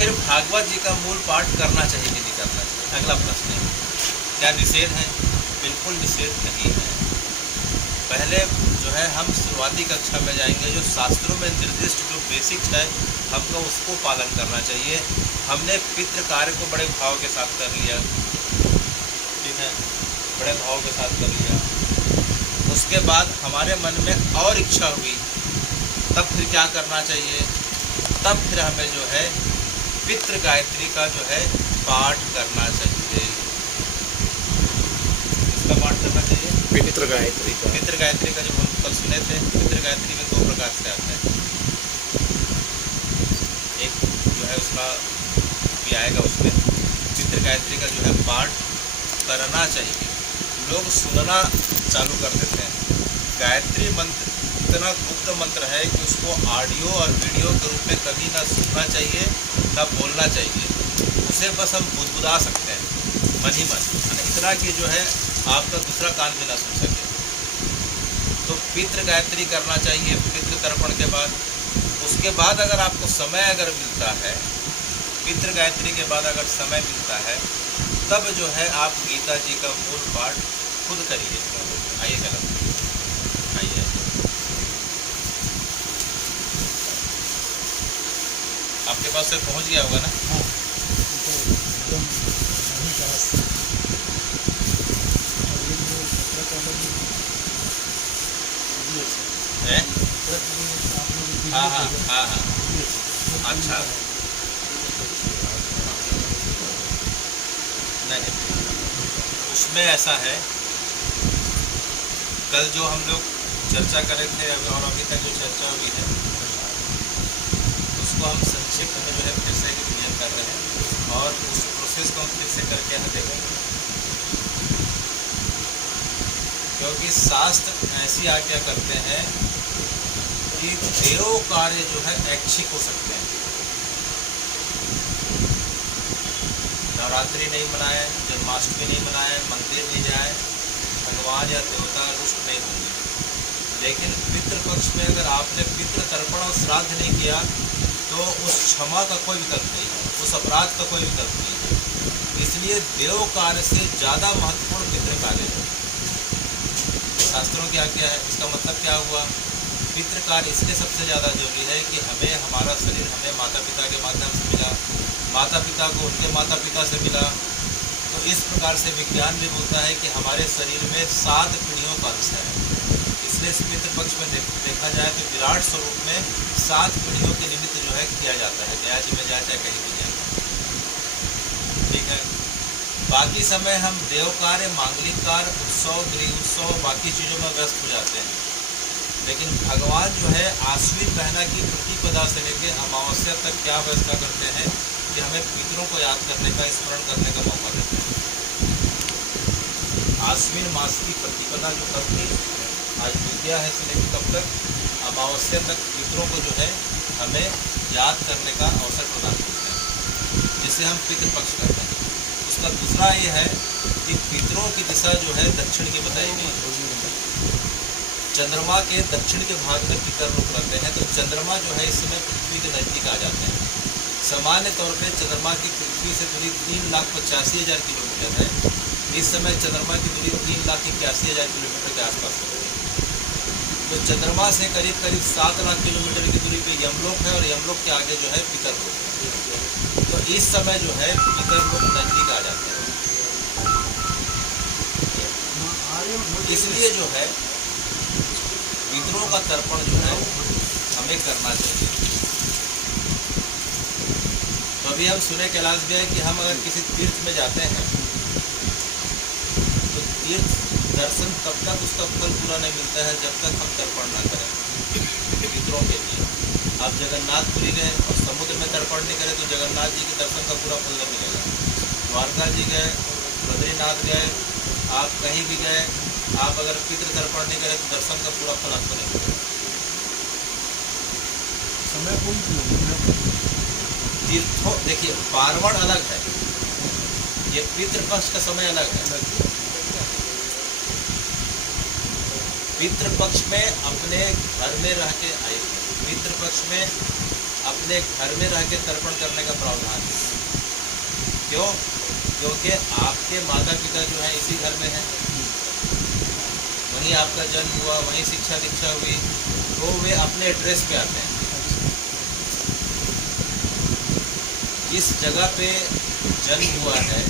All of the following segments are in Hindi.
फिर भागवत जी का मूल पाठ करना चाहिए कि नहीं करना चाहिए? अगला प्रश्न है, क्या निषेध है? बिल्कुल निषेध नहीं है। पहले जो है हम शुरुआती कक्षा में जाएंगे, जो शास्त्रों में निर्दिष्ट जो बेसिक्स है हमको उसको पालन करना चाहिए। हमने पितृ कार्य को बड़े भाव के साथ कर लिया, ठीक है, बड़े भाव के साथ कर लिया। उसके बाद हमारे मन में और इच्छा हुई, तब फिर क्या करना चाहिए? तब फिर हमें जो है पितृ गायत्री का जो है पाठ करना चाहिए। इसका पाठ करना चाहिए, पितृ गायत्री का। पितृ गायत्री का जो हम कल सुने थे, पितृ गायत्री में 2 प्रकार से आता है। एक जो है उसका भी आएगा, उसमें पितृ गायत्री का जो है पाठ करना चाहिए। लोग सुनना चालू कर देते हैं। गायत्री मंत्र इतना गुप्त मंत्र है कि उसको ऑडियो और वीडियो के रूप में कभी ना सुनना चाहिए ना बोलना चाहिए। उसे बस हम बुदबुदा सकते हैं मन ही मन, इतना कि जो है आपका दूसरा कान भी ना सुन सके। तो पितृ गायत्री करना चाहिए पितृ तर्पण के बाद। उसके बाद अगर आपको समय अगर मिलता है, पितृ गायत्री के बाद अगर समय मिलता है, तब जो है आप गीता जी का मूल पाठ खुद करिए। आइए गलत आइए, आपके पास से पहुंच गया होगा ना? हाँ, है? हाँ हाँ हाँ हाँ, अच्छा, नहीं उसमें ऐसा है, कल जो हम लोग चर्चा कर रहे थे और अभी तक जो चर्चा हुई है उसको हम संक्षिप्त में जो है फिर से क्लियर कर रहे हैं और उस प्रोसेस को हम फिर से करके यहाँ देखेंगे। क्योंकि शास्त्र ऐसी आज्ञा करते हैं कि देव कार्य जो है ऐच्छिक हो सकते हैं। नवरात्रि नहीं मनाए, जन्माष्टमी नहीं मनाए, मंदिर नहीं जाए, भगवान या देवता रुष्ट नहीं होंगे। लेकिन पितृपक्ष में अगर आपने पितृ तर्पण और श्राद्ध नहीं किया तो उस क्षमा का कोई विकल्प नहीं है, उस अपराध का कोई विकल्प नहीं है। इसलिए देव कार्य से ज़्यादा महत्वपूर्ण पितृ कार्य है। शास्त्रों की आज्ञा है। इसका मतलब क्या हुआ? पितृ कार्य इसलिए सबसे ज़्यादा जरूरी है कि हमें हमारा शरीर हमें माता पिता के माध्यम से मिला, माता पिता को उनके माता पिता से मिला। तो इस प्रकार से विज्ञान भी बोलता है कि हमारे शरीर में 7 पीढ़ियों का अंश है। इसलिए इस पितृपक्ष में देखा जाए तो विराट स्वरूप में 7 पीढ़ियों के निमित्त जो है किया जाता है, गया जी में जाए चाहे कहीं भी जाए, ठीक है। बाकी समय हम देव कार्य, मांगलिक कार्य, उत्सव, गृह उत्सव, बाकी चीज़ों में व्यस्त हो जाते हैं। लेकिन भगवान जो है आश्विन महीना की प्रतिपदा से लेकर अमावस्या तक क्या व्यवस्था करते हैं कि हमें पितरों को याद करने का, स्मरण करने का मौका देते हैं। आश्विन मास की प्रतिपदा जो कब थी, आज विद्या है से लेकर कब तक, अमावस्या तक पितरों को जो है हमें याद करने का अवसर प्रदान करते हैं, जिसे हम पितृपक्ष कहते हैं। उसका दूसरा ये है कि पितरों की दिशा जो है दक्षिण की बताई गई। चंद्रमा के दक्षिण के भाग में पितर रुक रहते हैं, तो चंद्रमा जो है इस समय पृथ्वी के नज़दीक आ जाते हैं। सामान्य तौर पे चंद्रमा की पृथ्वी से दूरी 3,85,000 किलोमीटर है। इस समय चंद्रमा की दूरी 3,81,000 किलोमीटर के आसपास है। तो चंद्रमा से करीब करीब 7 लाख किलोमीटर की दूरी पे यमलोक है और यमलोक के आगे जो है पितरलोक है। तो इस समय जो है पितरलोक नजदीक आ जाते हैं। इसलिए जो है पितरों का तर्पण जो है हमें करना चाहिए। तो अभी हम सुने कैलाश गए कि हम अगर किसी तीर्थ में जाते हैं तो तीर्थ दर्शन तब तक उसका फल पूरा नहीं मिलता है जब तक हम तर्पण ना करें पितरों के लिए। आप जगन्नाथपुरी गए और समुद्र में तर्पण नहीं करें तो जगन्नाथ जी के दर्शन का पूरा फल नहीं मिलेगा। द्वारका जी गए, बद्रीनाथ गए, आप कहीं भी गए, आप अगर पितृ तर्पण नहीं करें तो दर्शन का पूरा फल आपको नहीं मिलेगा। समय तीर्थों देखिए, पार्वण अलग है, ये पितृपक्ष का समय अलग है। पितृपक्ष में अपने घर में रह के आए, पितृपक्ष में अपने घर में रह के तर्पण करने का प्रावधान है। क्यों? क्योंकि आपके माता पिता जो है इसी घर में हैं, वहीं आपका जन्म हुआ, वहीं शिक्षा दीक्षा हुई, तो वे अपने एड्रेस पे आते हैं। इस जगह पे जन्म हुआ है,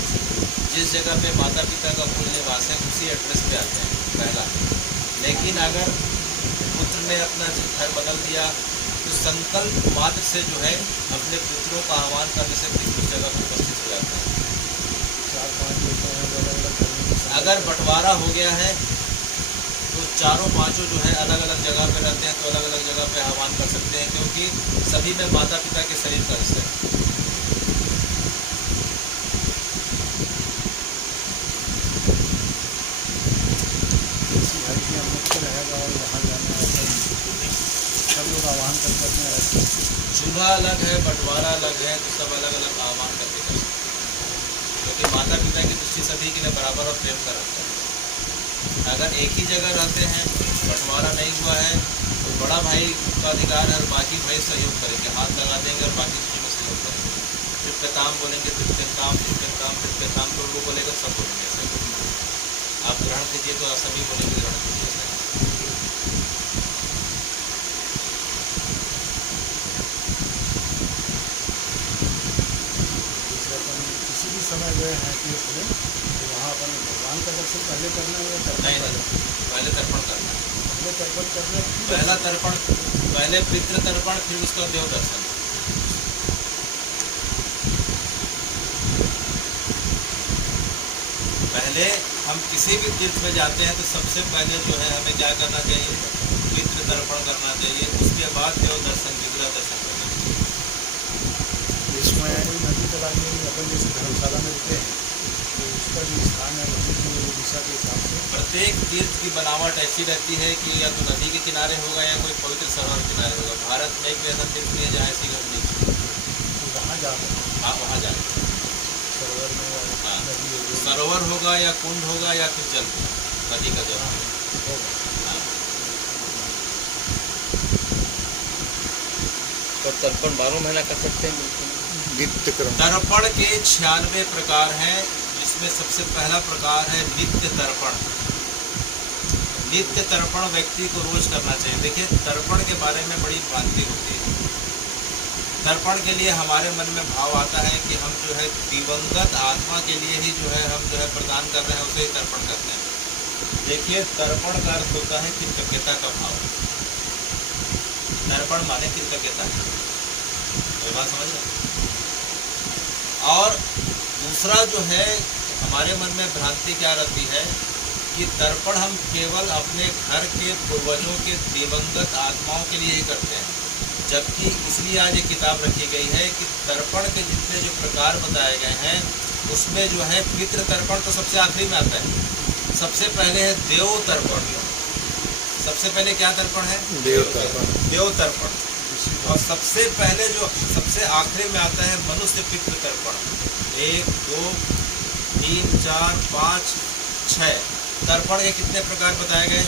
जिस जगह पे माता पिता का मूल निवास है, उसी एड्रेस पे आते हैं, पहला। लेकिन अगर पुत्र ने अपना घर बदल दिया तो संकल्प मात्र से जो है अपने पुत्रों का आह्वान करने से पितृ उस जगह पर उपस्थित हो जाता है। 4-5 लोग हैं अलग अलग। अगर बंटवारा हो गया है तो चारों पांचों जो है अलग अलग जगह पे रहते हैं, तो अलग अलग जगह पे आह्वान कर सकते हैं, क्योंकि सभी में माता पिता के शरीर का अंश है। चूल्हा अलग है, बंटवारा अलग है, तो सब अलग अलग आह्वान करके कर सकते हैं, क्योंकि माता पिता की दृष्टि सभी के लिए बराबर और प्रेम का रखता है। अगर एक ही जगह रहते हैं, बंटवारा नहीं हुआ है, तो बड़ा भाई का अधिकार है और बाकी भाई सहयोग करेंगे, हाथ लगा देंगे और बाकी चीज़ों में सहयोग करेंगे। तिप्पताम बोलेंगे, तिप्पताम, तिप्पताम, तिप्पताम, तो वो बोलेगा सब बोलेंगे ऐसे। आप ग्रहण कीजिए तो सभी बोलेंगे ग्रहण कीजिए। समय गए हैं कि वहाँ अपन भगवान का दर्शन पहले करना है या नहीं, पहले तर्पण करना है। पहले तर्पण करना, पहला तर्पण, पहले पितृ तर्पण, फिर उसका देव दर्शन। पहले हम किसी भी तीर्थ में जाते हैं तो सबसे पहले जो है हमें क्या करना चाहिए? पितृ तर्पण करना चाहिए, उसके बाद देव दर्शन, विग्रह दर्शन करना चाहिए। इसमें नदी तालाब में अपन जैसे धर्मशाला में रहते हैं तो उसका जो स्थान है नदी की दिशा के हिसाब से प्रत्येक तीर्थ की बनावट ऐसी रहती है कि या तो नदी के किनारे होगा या कोई पवित्र सरोवर के किनारे होगा। भारत में एक भी ऐसा तीर्थ नहीं है जहाँ ऐसी घर नहीं। तो वहाँ जाकर हाँ, वहाँ जाए सरोवर में हाँ, नदी होगी, सरोवर होगा या कुंड होगा या फिर जल नदी का जल होगा। हाँ। तो तर्पण 12 महीना कर सकते हैं बिल्कुल। नित्य क्रम तर्पण के 96 प्रकार हैं, जिसमें सबसे पहला प्रकार है नित्य तर्पण। नित्य तर्पण व्यक्ति को रोज करना चाहिए। देखिए, तर्पण के बारे में बड़ी भ्रांति होती है। तर्पण के लिए हमारे मन में भाव आता है कि हम जो है दिवंगत आत्मा के लिए ही जो है हम जो है प्रदान कर रहे हैं, उसे ही तर्पण करते हैं। देखिए, तर्पण का अर्थ होता है कृतज्ञता का भाव। तर्पण माने कृतज्ञता, कोई बात समझ रहे? और दूसरा जो है हमारे मन में भ्रांति क्या रहती है कि तर्पण हम केवल अपने घर के पूर्वजों के दिवंगत आत्माओं के लिए ही करते हैं, जबकि इसलिए आज ये किताब रखी गई है कि तर्पण के जितने जो प्रकार बताए गए हैं उसमें जो है पितृ तर्पण तो सबसे आखिरी में आता है। सबसे पहले है देव तर्पण। सबसे पहले क्या तर्पण है? देव तर्पण। देव तर्पण। और सबसे पहले जो सबसे आखिरी में आता है मनुष्य पितृ तर्पण। 1, 2, 3, 4, 5, 6 तर्पण के कितने प्रकार बताए गए?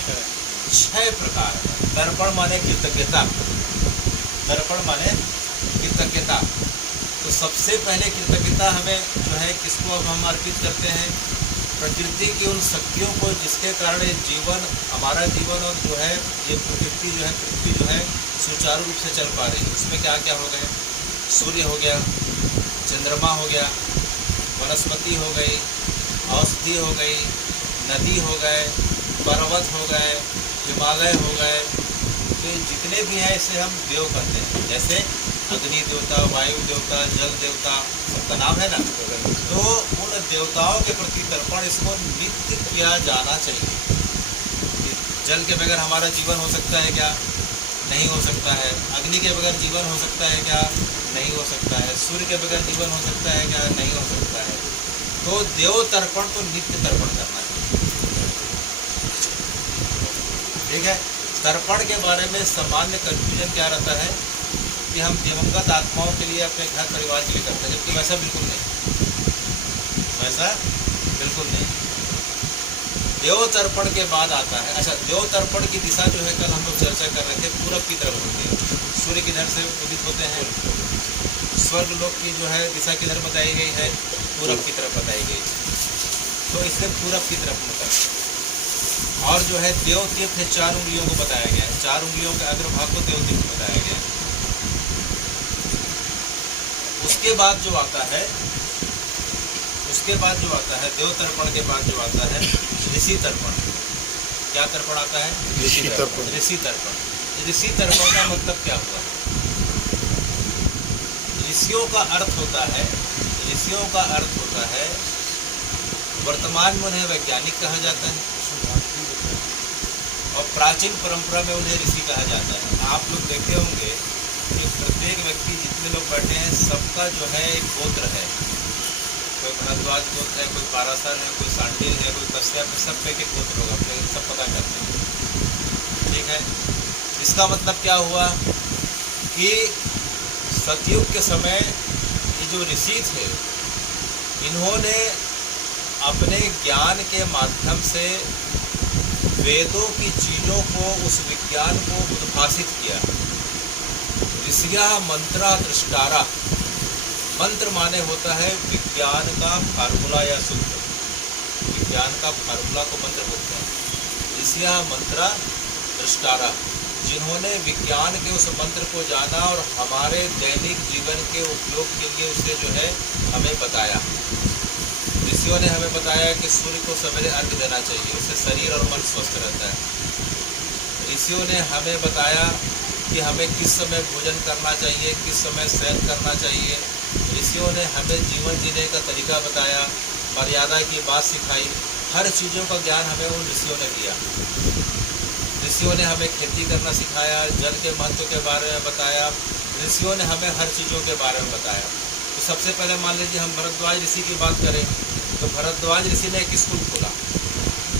6 प्रकार। तर्पण माने कृतज्ञता। तर्पण माने कृतज्ञता। तो सबसे पहले कृतज्ञता हमें जो है किसको अब हम अर्पित करते हैं? प्रकृति की उन शक्तियों को जिसके कारण ये जीवन, हमारा जीवन और जो है ये प्रकृति जो है, पृथ्वी जो है सुचारू रूप से चल पा रही है। उसमें क्या क्या हो गए? सूर्य हो गया, चंद्रमा हो गया, वनस्पति हो गई, औषधि हो गई, नदी हो गए, पर्वत हो गए, हिमालय हो गए। तो जितने भी हैं इसे हम देव कहते हैं। जैसे अग्नि देवता, वायु देवता, जल देवता, सबका नाम है ना। तो उन देवताओं के प्रति तर्पण इसको नित्य किया जाना चाहिए। जल के बगैर हमारा जीवन हो सकता है क्या? नहीं हो सकता है। अग्नि के बगैर जीवन हो सकता है क्या? नहीं हो सकता है। सूर्य के बगैर जीवन हो सकता है क्या? नहीं हो सकता है। तो देव तर्पण तो नित्य तर्पण करना चाहिए। ठीक है। तर्पण के बारे में सामान्य कंफ्यूजन क्या रहता है कि हम दिवंगत आत्माओं के लिए, अपने घर परिवार के लिए करते हैं, जबकि वैसा बिल्कुल नहीं। वैसा बिल्कुल नहीं। देव तर्पण के बाद आता है, अच्छा, देव तर्पण की दिशा जो है कल हम लोग चर्चा कर रहे थे, पूरब की तरफ होती है। सूर्य किधर से उदित होते हैं? स्वर्ग लोक की जो है दिशा किधर बताई गई है? पूरब की तरफ बताई गई है। तो इससे पूरब की तरफ मुकर। और जो है देव तीर्थ है, 4 उंगलियों को बताया गया है। 4 उंगलियों के अग्रभाग को देव तीर्थ बताया गया है। उसके बाद जो आता है देव तर्पण के बाद जो आता है ऋषि तर्पण। क्या तर्पण आता है? ऋषि तर्पण। ऋषि तर्पण। ऋषि तर्पण का मतलब क्या हुआ? ऋषियों का अर्थ होता है वर्तमान में उन्हें वैज्ञानिक कहा जाता है और प्राचीन परंपरा में उन्हें ऋषि कहा जाता है। आप लोग देखे होंगे कि प्रत्येक व्यक्ति, जितने लोग बैठे हैं, सबका जो है एक गोत्र है। कोई भरद्वाज गोत्र है, कोई पाराशर है, कोई सांडिल है, कोई कश्यप है, सब पे के गोत्र होगा, अपने सब पता करते हैं। ठीक है, इसका मतलब क्या हुआ कि सतयुग के समय ये जो ऋषि थे, इन्होंने अपने ज्ञान के माध्यम से वेदों की चीज़ों को, उस विज्ञान को उद्भाषित किया। ऋषिया मंत्रा दृष्टारा। मंत्र माने होता है विज्ञान का फार्मूला या सूत्र। विज्ञान का फार्मूला को मंत्र बोलते हैं। ऋषिया मंत्रा दृष्टारा, जिन्होंने विज्ञान के उस मंत्र को जाना और हमारे दैनिक जीवन के उपयोग के लिए उसे जो है हमें बताया। ऋषियों ने हमें बताया कि सूर्य को सवेरे अर्घ्य देना चाहिए, उससे शरीर और मन स्वस्थ रहता है। ऋषियों ने हमें बताया कि हमें किस समय भोजन करना चाहिए, किस समय शयन करना चाहिए। ऋषियों ने हमें जीवन जीने का तरीका बताया, मर्यादा की बात सिखाई। हर चीज़ों का ज्ञान हमें उन ऋषियों ने दिया। ऋषियों ने हमें खेती करना सिखाया, जल के महत्व के बारे में बताया। ऋषियों ने हमें हर चीज़ों के बारे में बताया। तो सबसे पहले मान लीजिए हम भरद्वाज ऋषि की बात करें तो भरद्वाज ऋषि ने एक स्कूल खोला।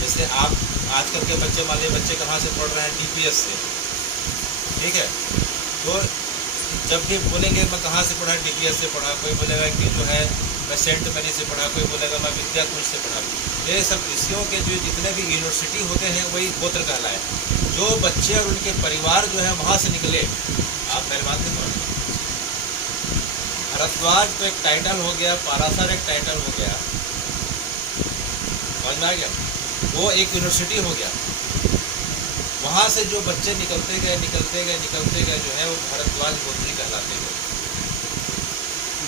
जैसे आप आजकल के बच्चे, मान लीजिए बच्चे कहाँ से पढ़ रहे हैं? DPS से। ठीक है, तो जब भी बोलेंगे मैं कहाँ से पढ़ा, DPS से पढ़ा, कोई बोलेगा कि जो है मैं सेंट मैरी से पढ़ा, कोई बोलेगा मैं विद्याकुंज से पढ़ा। ये सब ऋषियों के जो जितने भी यूनिवर्सिटी होते हैं वही गोत्र कहलाए। जो बच्चे और उनके परिवार जो है वहाँ से निकले। आप मेरी बात नहीं समझ। भरद्वाज तो एक टाइटल हो गया, पाराशर एक टाइटल हो गया, समझ में आ गया? वो एक यूनिवर्सिटी हो गया। वहाँ से जो बच्चे निकलते गए जो है वो भरद्वाज गोत्री कहलाते गए।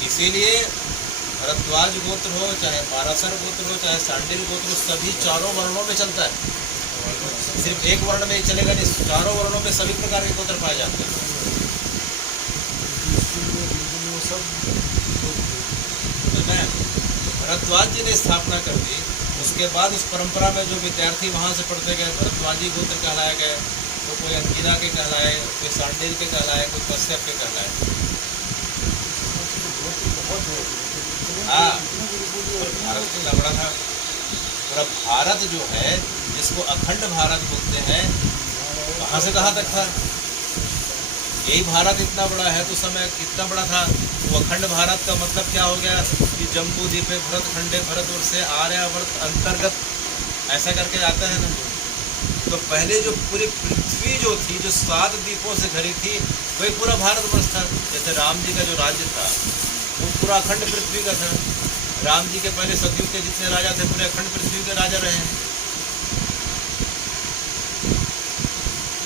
इसीलिए भरद्वाज गोत्र हो, चाहे पाराशर गोत्र हो, चाहे सांडिल गोत्र हो, सभी 4 वर्णों में चलता है। सिर्फ एक वर्ण में चलेगा नहीं, 4 वर्णों में सभी प्रकार के गोत्र पाए जाते हैं। भरद्वाज जी ने स्थापना कर दी। उसके बाद उस परंपरा में जो विद्यार्थी वहाँ से पढ़ते गए, भरद्वाजी गोत्र कहलाए गए। तो कोई अंगिरा के कहलाए, कोई सांडिल के कहलाए, कोई कश्यप के कहलाए। हाँ, भारत कितना बड़ा था। पूरा भारत जो है, जिसको अखंड भारत बोलते हैं, कहाँ से कहाँ तक था? यही भारत इतना बड़ा है तो समय कितना बड़ा था। वो अखंड भारत का मतलब क्या हो गया कि जम्बू द्वीपे भरत खंडे भारतवर्ष से आर्यावर्त अंतर्गत ऐसा करके आता है ना। तो पहले जो पूरी पृथ्वी जो थी, जो 7 द्वीपों से घिरी थी, वही पूरा भारतवर्ष था। जैसे राम जी का जो राज्य था वो पूरा अखंड पृथ्वी का था। राम जी के पहले सतयुग के जितने राजा थे पूरे अखंड पृथ्वी के राजा रहे हैं।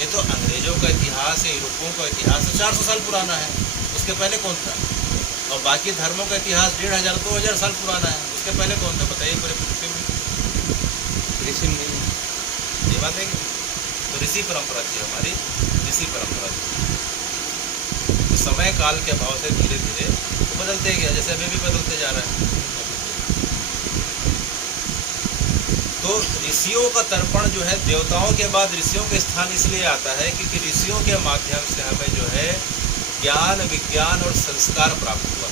ये तो अंग्रेजों का इतिहास है, यूरोपों का इतिहास है, 400 साल पुराना है। उसके पहले कौन था? और बाकी धर्मों का इतिहास 1500-2000 साल पुराना है। उसके पहले कौन था बताइए पूरे पृथ्वी में? ऋषि नहीं। ये बात है कि तो ऋषि परंपरा थी हमारी, ऋषि परंपरा थी। तो समय काल के अभाव से धीरे धीरे तो बदलते गया, जैसे अभी भी बदलते जा रहा है। तो ऋषियों का तर्पण जो है, देवताओं के बाद ऋषियों के स्थान इसलिए आता है क्योंकि ऋषियों के माध्यम से हमें जो है ज्ञान, विज्ञान और संस्कार प्राप्त हुआ।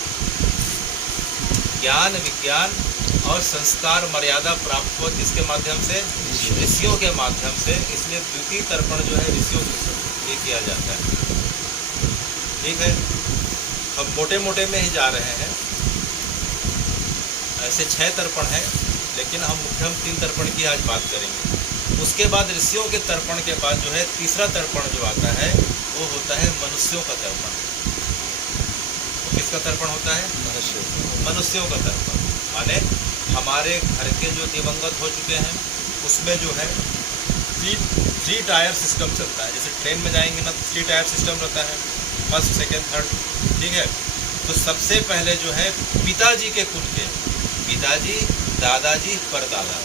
ज्ञान, विज्ञान और संस्कार, मर्यादा प्राप्त हुआ किसके माध्यम से? ऋषियों के माध्यम से। इसलिए द्वितीय तर्पण जो है ऋषियों के लिए किया जाता है। ठीक है, हम मोटे मोटे में ही जा रहे हैं। ऐसे 6 तर्पण हैं, लेकिन हम 3 तर्पण की आज बात करेंगे। उसके बाद ऋषियों के तर्पण के बाद जो है तीसरा तर्पण जो आता है वो होता है मनुष्यों का तर्पण। वो किसका तर्पण होता है? मनुष्यों का तर्पण। माने हमारे घर के जो दिवंगत हो चुके हैं उसमें जो है थ्री टायर सिस्टम चलता है। जैसे ट्रेन में जाएंगे ना, 3 टायर सिस्टम रहता है, फर्स्ट, सेकेंड, थर्ड, ठीक है। तो सबसे पहले जो है पिताजी के कुल के, पिताजी, दादाजी, परदादा,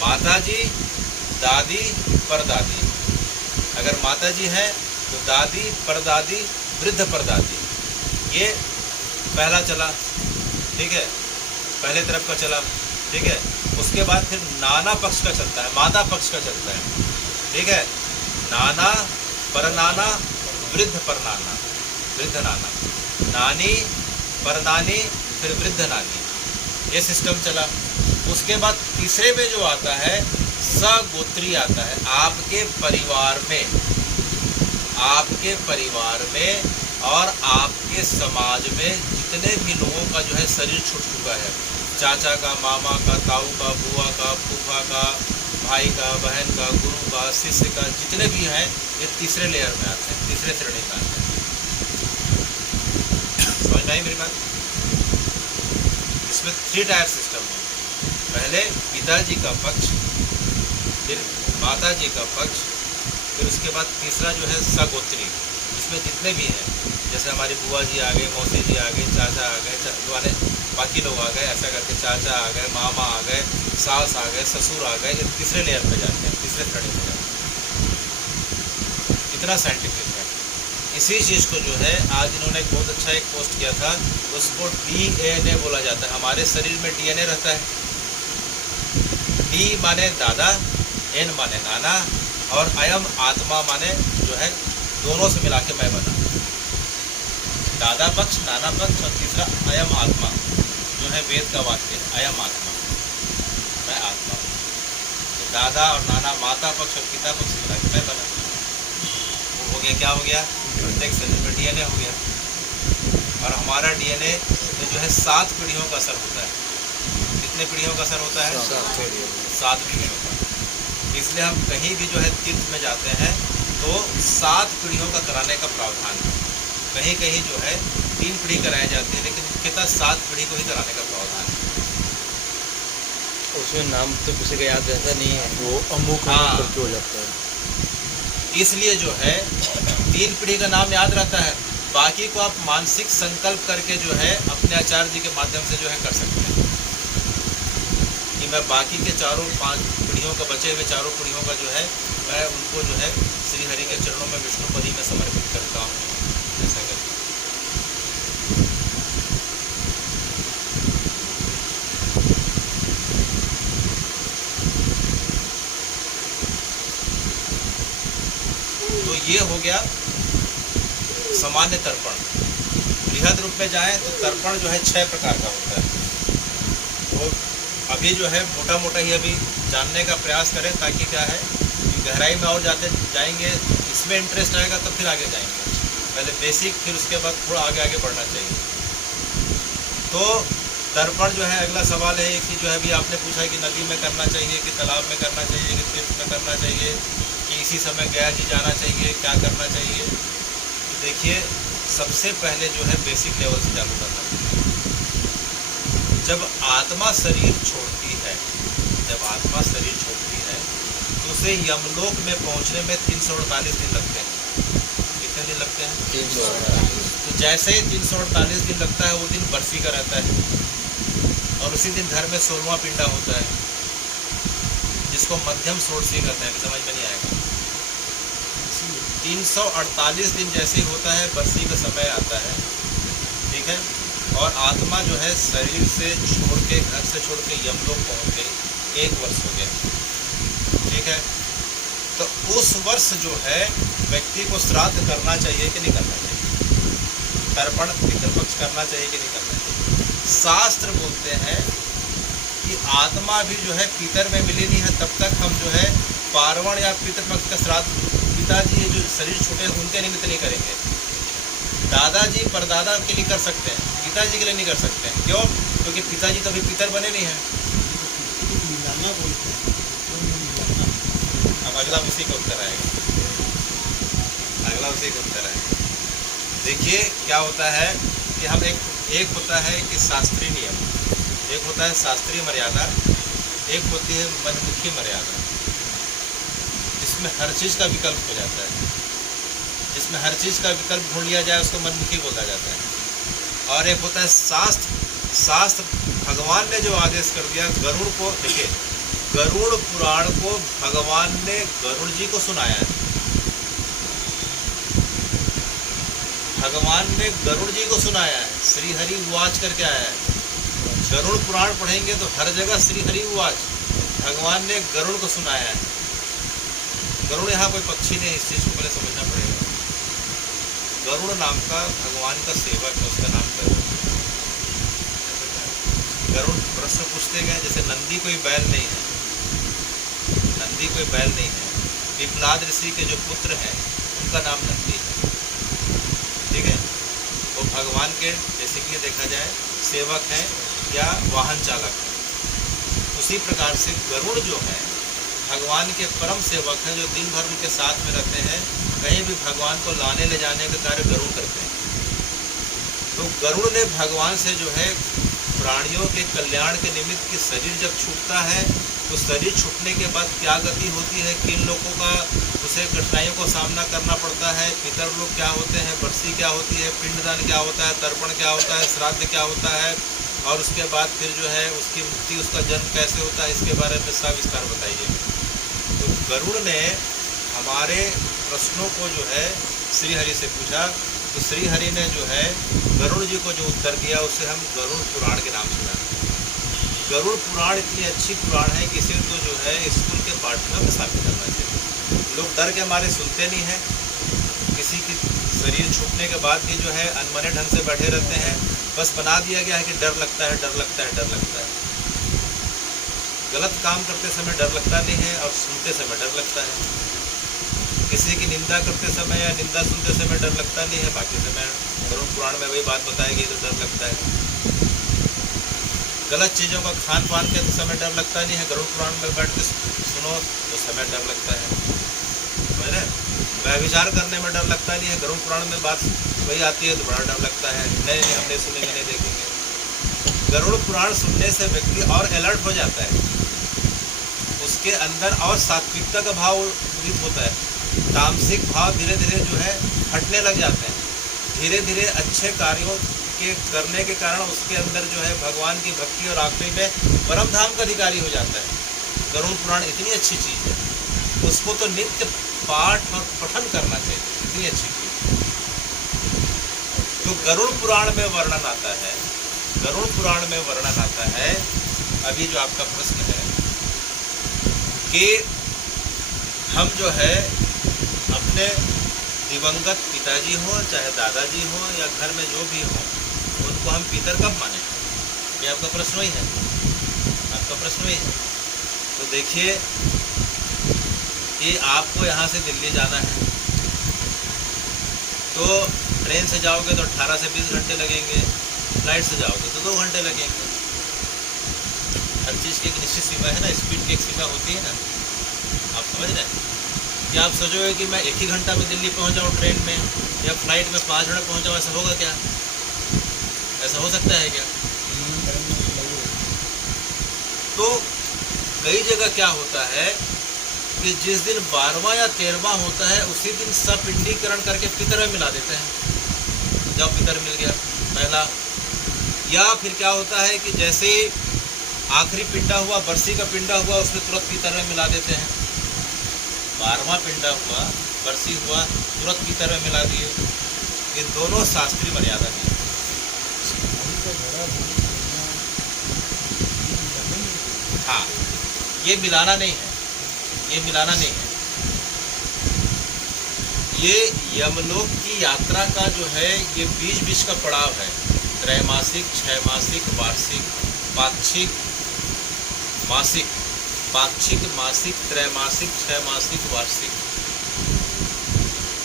माताजी, दादी, परदादी। अगर माताजी है तो दादी, परदादी, वृद्ध परदादी, ये पहला चला, ठीक है, पहले तरफ का चला, ठीक है। उसके बाद फिर नाना पक्ष का चलता है, माता पक्ष का चलता है, ठीक है। नाना, परनाना, वृद्ध परनाना, वृद्ध नाना, नानी, परनानी, फिर वृद्ध नानी, ये सिस्टम चला। उसके बाद तीसरे में जो आता है सगोत्री आता है। आपके परिवार में और आपके समाज में जितने भी लोगों का जो है शरीर छूट चुका है, चाचा का, मामा का, ताऊ का, बुआ का, फूफा का, भाई का, बहन का, गुरु का, शिष्य का, जितने भी हैं ये तीसरे लेयर में आते हैं, तीसरे श्रेणी में आते हैं। समझ में आई मेरी बात? इसमें 3 टायर सिस्टम है। पहले पिताजी का पक्ष, फिर माताजी का पक्ष, फिर उसके बाद तीसरा जो है सगोत्री, इसमें जितने भी हैं, जैसे हमारी बुआ जी आ गए, मौसी जी आ गए, चाचा आ गए, वाले बाकी लोग आ गए, ऐसा करके चाचा आ गए, मामा आ गए, सास आ गए, ससुर आ गए, ये तीसरे लेयर पे जाते हैं, तीसरे श्रेणी में जाते हैं। इतना साइंटिफिक है। इसी चीज़ को जो है आज इन्होंने एक बहुत अच्छा एक पोस्ट किया था, उसको DNA बोला जाता है। हमारे शरीर में DNA रहता है। D माने दादा, N माने नाना, और अयम आत्मा माने जो है दोनों से मिला के मैं बना, दादा पक्ष, नाना पक्ष, और तीसरा अयम आत्मा जो है वेद का वाक्य है, अयम आत्मा, मैं आत्मा। तो दादा और नाना, माता पक्ष और पिता पक्ष मिला के मैं बना। वो हो गया, क्या हो गया? प्रत्येक शरीर में DNA हो गया। और हमारा DNA में जो है 7 पीढ़ियों का असर होता है। कितने पीढ़ियों का असर होता है? 7 पीढ़ियों का। इसलिए हम कहीं भी जो है तीर्थ में जाते हैं तो 7 पीढ़ियों का कराने का प्रावधान है। कहीं कहीं जो है 3 पीढ़ी कराई जाती है, लेकिन मुख्यतः 7 पीढ़ी को ही कराने का प्रावधान है। उसमें नाम तो किसी का याद रहता नहीं है, वो अमुक करके हो जाता है। इसलिए जो है 3 पीढ़ी का नाम याद रहता है, बाकी को आप मानसिक संकल्प करके जो है अपने आचार्य जी के माध्यम से जो है कर सकते हैं कि मैं बाकी के 4-5 पीढ़ियों का, बचे हुए 4 पीढ़ियों का जो है मैं उनको जो है श्री हरि के चरणों में विष्णुपदी में समर्पित करता हूँ, ऐसा करके। तो ये हो गया सामान्य तर्पण। बृहद रूप में जाएं तो तर्पण जो है 6 प्रकार का होता है। तो अभी जो है मोटा मोटा ही अभी जानने का प्रयास करें, ताकि क्या है कि गहराई में और जाएंगे, इसमें इंटरेस्ट आएगा तब फिर आगे जाएंगे। पहले बेसिक, फिर उसके बाद थोड़ा आगे आगे बढ़ना चाहिए। तो तर्पण जो है, अगला सवाल है एक ही जो है अभी आपने पूछा है कि नदी में करना चाहिए कि तालाब में करना चाहिए कि तीर्थ में करना चाहिए कि इसी समय गया जी जाना चाहिए, क्या करना चाहिए। तो देखिए, सबसे पहले जो है बेसिक लेवल से चालू करना चाहिए। जब आत्मा शरीर छोड़ती है, तो उसे यमलोक में पहुंचने में 348 दिन लगते हैं। कितने दिन लगते हैं? 348। तो जैसे ही 348 दिन लगता है, वो दिन बरसी का रहता है, और उसी दिन घर में 16वां पिंडा होता है, जिसको मध्यम षोडशी कहते हैं। समझ में नहीं आएगा। 348 दिन जैसे ही होता है, बरसी का समय आता है, ठीक है। और आत्मा जो है शरीर से छोड़ के, घर से छोड़ के यमलोक पहुंच गई, 1 वर्ष हो गया, ठीक है। तो उस वर्ष जो है व्यक्ति को श्राद्ध करना चाहिए कि नहीं करना चाहिए? तर्पण, पितृपक्ष करना चाहिए कि नहीं करना चाहिए? शास्त्र बोलते हैं कि आत्मा भी जो है पितर में मिली नहीं है, तब तक हम जो है पार्वण या पितृपक्ष का श्राद्ध पिताजी जो शरीर छोटे हैं उनके निमित्त नहीं करेंगे। दादाजी परदादा के लिए कर सकते हैं, पिताजी के लिए नहीं कर सकते हैं। क्यों? क्योंकि पिताजी तो अभी पितर बने नहीं हैं। अब अगला उसी का उत्तर आएगा। अगला उसी का उत्तर है। देखिए क्या होता है कि हम एक होता है कि शास्त्रीय नियम, एक होता है शास्त्रीय मर्यादा, एक होती है मनमुखी मर्यादा, जिसमें हर चीज़ का विकल्प हो जाता है। जिसमें हर चीज़ का विकल्प ढूंढ लिया जाए उसको मनमुखी बोला जाता है। और एक होता है शास्त्र भगवान ने जो आदेश कर दिया गरुड़ को। देखिए गरुड़ पुराण को भगवान ने गरुड़ जी को सुनाया है, भगवान ने गरुड़ जी को सुनाया है। श्री हरि उवाच करके आया है। गरुड़ पुराण पढ़ेंगे तो हर जगह श्री हरि उवाच, भगवान ने गरुड़ को सुनाया है। गरुड़ यहाँ कोई पक्षी नहीं, इस चीज़ को पहले समझना पड़ेगा। गरुड़ नाम का भगवान का सेवक है, उसका नाम गरुड़। गरुड़ प्रश्न पूछते गए, जैसे नंदी कोई बैल नहीं है, नंदी कोई बैल नहीं है। पिपलाद ऋषि के जो पुत्र हैं उनका नाम नंदी है, ठीक है। वो भगवान के बेसिकली देखा जाए सेवक हैं या वाहन चालक हैं। उसी प्रकार से गरुड़ जो है भगवान के परम सेवक हैं, जो दिन भर उनके साथ में रहते हैं। कहीं भी भगवान को लाने ले जाने का कार्य गरुड़ करते हैं। तो गरुड़ ने भगवान से जो है प्राणियों के कल्याण के निमित्त कि शरीर जब छूटता है तो शरीर छूटने के बाद क्या गति होती है, किन लोगों का उसे कठिनाइयों को सामना करना पड़ता है, पितर लोग क्या होते हैं, बरसी क्या होती है, पिंडदान क्या होता है, तर्पण क्या होता है, श्राद्ध क्या होता है, और उसके बाद फिर जो है उसकी मुक्ति, उसका जन्म कैसे होता है, इसके बारे में सविस्तार बताइए। तो गरुड़ ने हमारे प्रश्नों को जो है श्री हरि से पूछा, तो श्री हरि ने जो है गरुड़ जी को जो उत्तर दिया उसे हम गरुड़ पुराण के नाम से जानते हैं। गरुड़ पुराण इतनी अच्छी पुराण है कि इसे तो जो है स्कूल के पाठ्यक्रम में शामिल करना चाहिए। लोग डर के हमारे सुनते नहीं हैं, किसी की शरीर छूटने के बाद भी जो है अनमने ढंग से बैठे रहते हैं। बस बना दिया गया है कि डर लगता है, डर लगता है, डर लगता है। गलत काम करते समय डर लगता नहीं है और सुनते समय डर लगता है। किसी की निंदा करते समय या निंदा सुनते समय डर लगता नहीं है, बाकी समय गरुड़ पुराण में वही बात बताएगी तो डर लगता है। गलत चीज़ों का खान पान के समय डर लगता नहीं है, गरुड़ पुराण में बैठ के सुनो तो समय डर लगता है। मैंने व्यभिचार करने में डर लगता नहीं है, गरुड़ पुराण में बात वही आती है तो बड़ा डर लगता है। नहीं नहीं, हम नहीं सुनेंगे, नहीं देखेंगे। गरुड़ पुराण सुनने से व्यक्ति और अलर्ट हो जाता है, उसके अंदर और सात्विकता का भाव उदित होता है। तामसिक भाव धीरे धीरे जो है हटने लग जाते हैं। धीरे धीरे अच्छे कार्यों के करने के कारण उसके अंदर जो है भगवान की भक्ति और आखिरी में परम धाम का अधिकारी हो जाता है। गरुड़ पुराण इतनी अच्छी चीज़ है, उसको तो नित्य पाठ और पठन करना चाहिए, इतनी अच्छी चीज़। तो गरुड़ पुराण में वर्णन आता है, गरुड़ पुराण में वर्णन आता है। अभी जो आपका प्रश्न है कि हम जो है अपने दिवंगत पिताजी हो चाहे दादाजी हो या घर में जो भी हो, उनको हम पितर कब माने, ये आपका प्रश्न ही है, आपका प्रश्न ही है। तो देखिए कि आपको यहाँ से दिल्ली जाना है तो ट्रेन से जाओगे तो 18 से 20 घंटे लगेंगे, फ्लाइट से जाओगे तो 2 घंटे लगेंगे। हर चीज़ की एक निश्चित सीमा है ना, स्पीड की एक सीमा होती है ना, आप समझ रहे हैं। क्या आप सोचोगे कि मैं 1 ही घंटा में दिल्ली पहुंच जाऊं ट्रेन में या फ्लाइट में 5 मिनट पहुंच जाऊं, ऐसा होगा क्या? ऐसा हो सकता है क्या? तो कई जगह क्या होता है कि जिस दिन 12वां या 13वां होता है उसी दिन सपिंडीकरण करके पितर में मिला देते हैं। जब पितर मिल गया पहला, या फिर क्या होता है कि जैसे आखिरी पिंडा हुआ, बरसी का पिंडा हुआ, उसमें तुरंत पितर में मिला देते हैं। 12वां पिंडा हुआ, बरसी हुआ, तुरंत पितर में मिला दिए। ये दोनों शास्त्रीय मर्यादा की। हाँ, ये मिलाना नहीं है, ये मिलाना नहीं है। ये यमलोक की यात्रा का जो है ये बीच का पड़ाव है। त्रैमासिक, 6 मासिक, वार्षिक, पाक्षिक, मासिक, पाक्षिक, मासिक, त्रैमासिक, 6 मासिक, वार्षिक।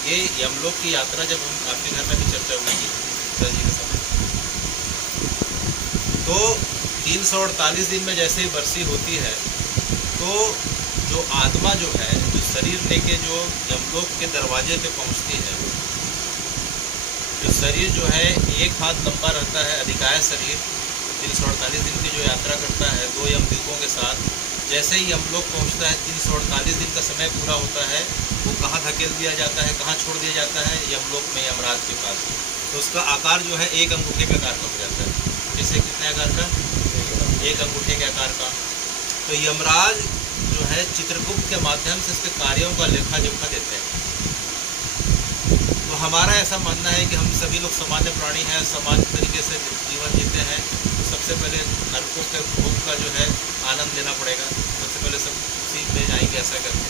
ये यमलोक की यात्रा जब हम आपके घर में भी चर्चा हुई सर जी के समय, तो 348 दिन में जैसे ही बरसी होती है तो जो आत्मा जो है, जो शरीर लेके जो यमलोक के दरवाजे पे पहुंचती है, जो शरीर जो है एक हाथ लंबा रहता है, अधिकाय शरीर 348 दिन की जो यात्रा करता है 2 यमदूतों के साथ, जैसे ही यमलोक पहुंचता है 348 दिन का समय पूरा होता है, वो कहाँ धकेल दिया जाता है, कहाँ छोड़ दिया जाता है? यमलोक में यमराज के पास। तो उसका आकार जो है एक अंगूठे के आकार का हो जाता है। जैसे कितने आकार का? एक अंगूठे के आकार का। तो यमराज जो है चित्रगुप्त के माध्यम से इसके कार्यों का लेखा जोखा देते हैं। तो हमारा ऐसा मानना है कि हम सभी लोग सामान्य प्राणी हैं, सामान्य तरीके से जीवन जीते हैं। तो सबसे पहले नरकों के भोग का जो है आनंद लेना पड़ेगा। सबसे पहले सब उसी में जाएंगे ऐसा करके।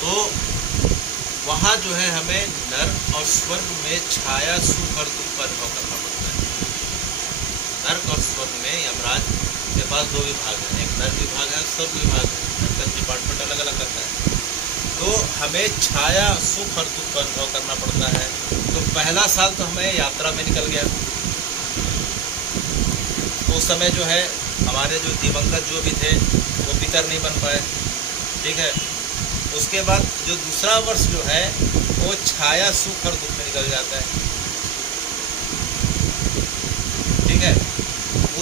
तो वहाँ जो है हमें नर्क और स्वर्ग में छाया सुख और दुख का अनुभव करना पड़ता है। नर्क और स्वर्ग में यमराज के पास 2 विभाग हैं, एक नर्क विभाग है, स्वर्ग विभाग है। उनका डिपार्टमेंट अलग अलग करता है। तो हमें छाया सुख और दुख का अनुभव करना पड़ता है। तो पहला साल तो हमें यात्रा में निकल गया। तो उस समय जो है हमारे जो दिवंगत जो भी थे वो पितर नहीं बन पाए, ठीक है। उसके बाद जो दूसरा वर्ष जो है वो छाया सुख और दुख में निकल जाता है, ठीक है।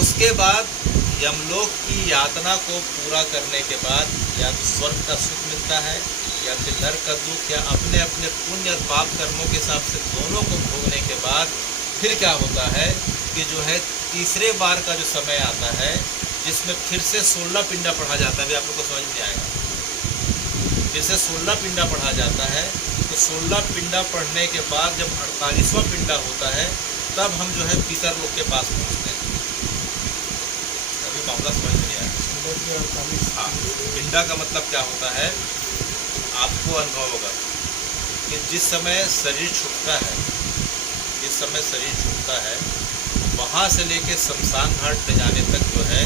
उसके बाद यमलोक की यातना को पूरा करने के बाद या तो स्वर्ग का सुख मिलता है या फिर नरक का दुख, या अपने अपने पुण्य और पाप कर्मों के हिसाब से दोनों को भोगने के बाद फिर क्या होता है कि जो है तीसरे बार का जो समय आता है जिसमें फिर से 16 पिंडा पढ़ा जाता है। अभी आप लोग को समझ में आएगा। फिर से 16 पिंडा पढ़ा जाता है। तो 16 पिंडा पढ़ने के बाद जब 48वां पिंडा होता है तब हम जो है पितर लोग के पास पहुँचते हैं। अभी मामला समझ में नहीं आया। हाँ, पिंडा का मतलब क्या होता है आपको अनुभव होगा कि जिस समय शरीर छूटता है, जिस समय शरीर छूटता है वहाँ से लेके शमशान घाट ले जाने तक जो है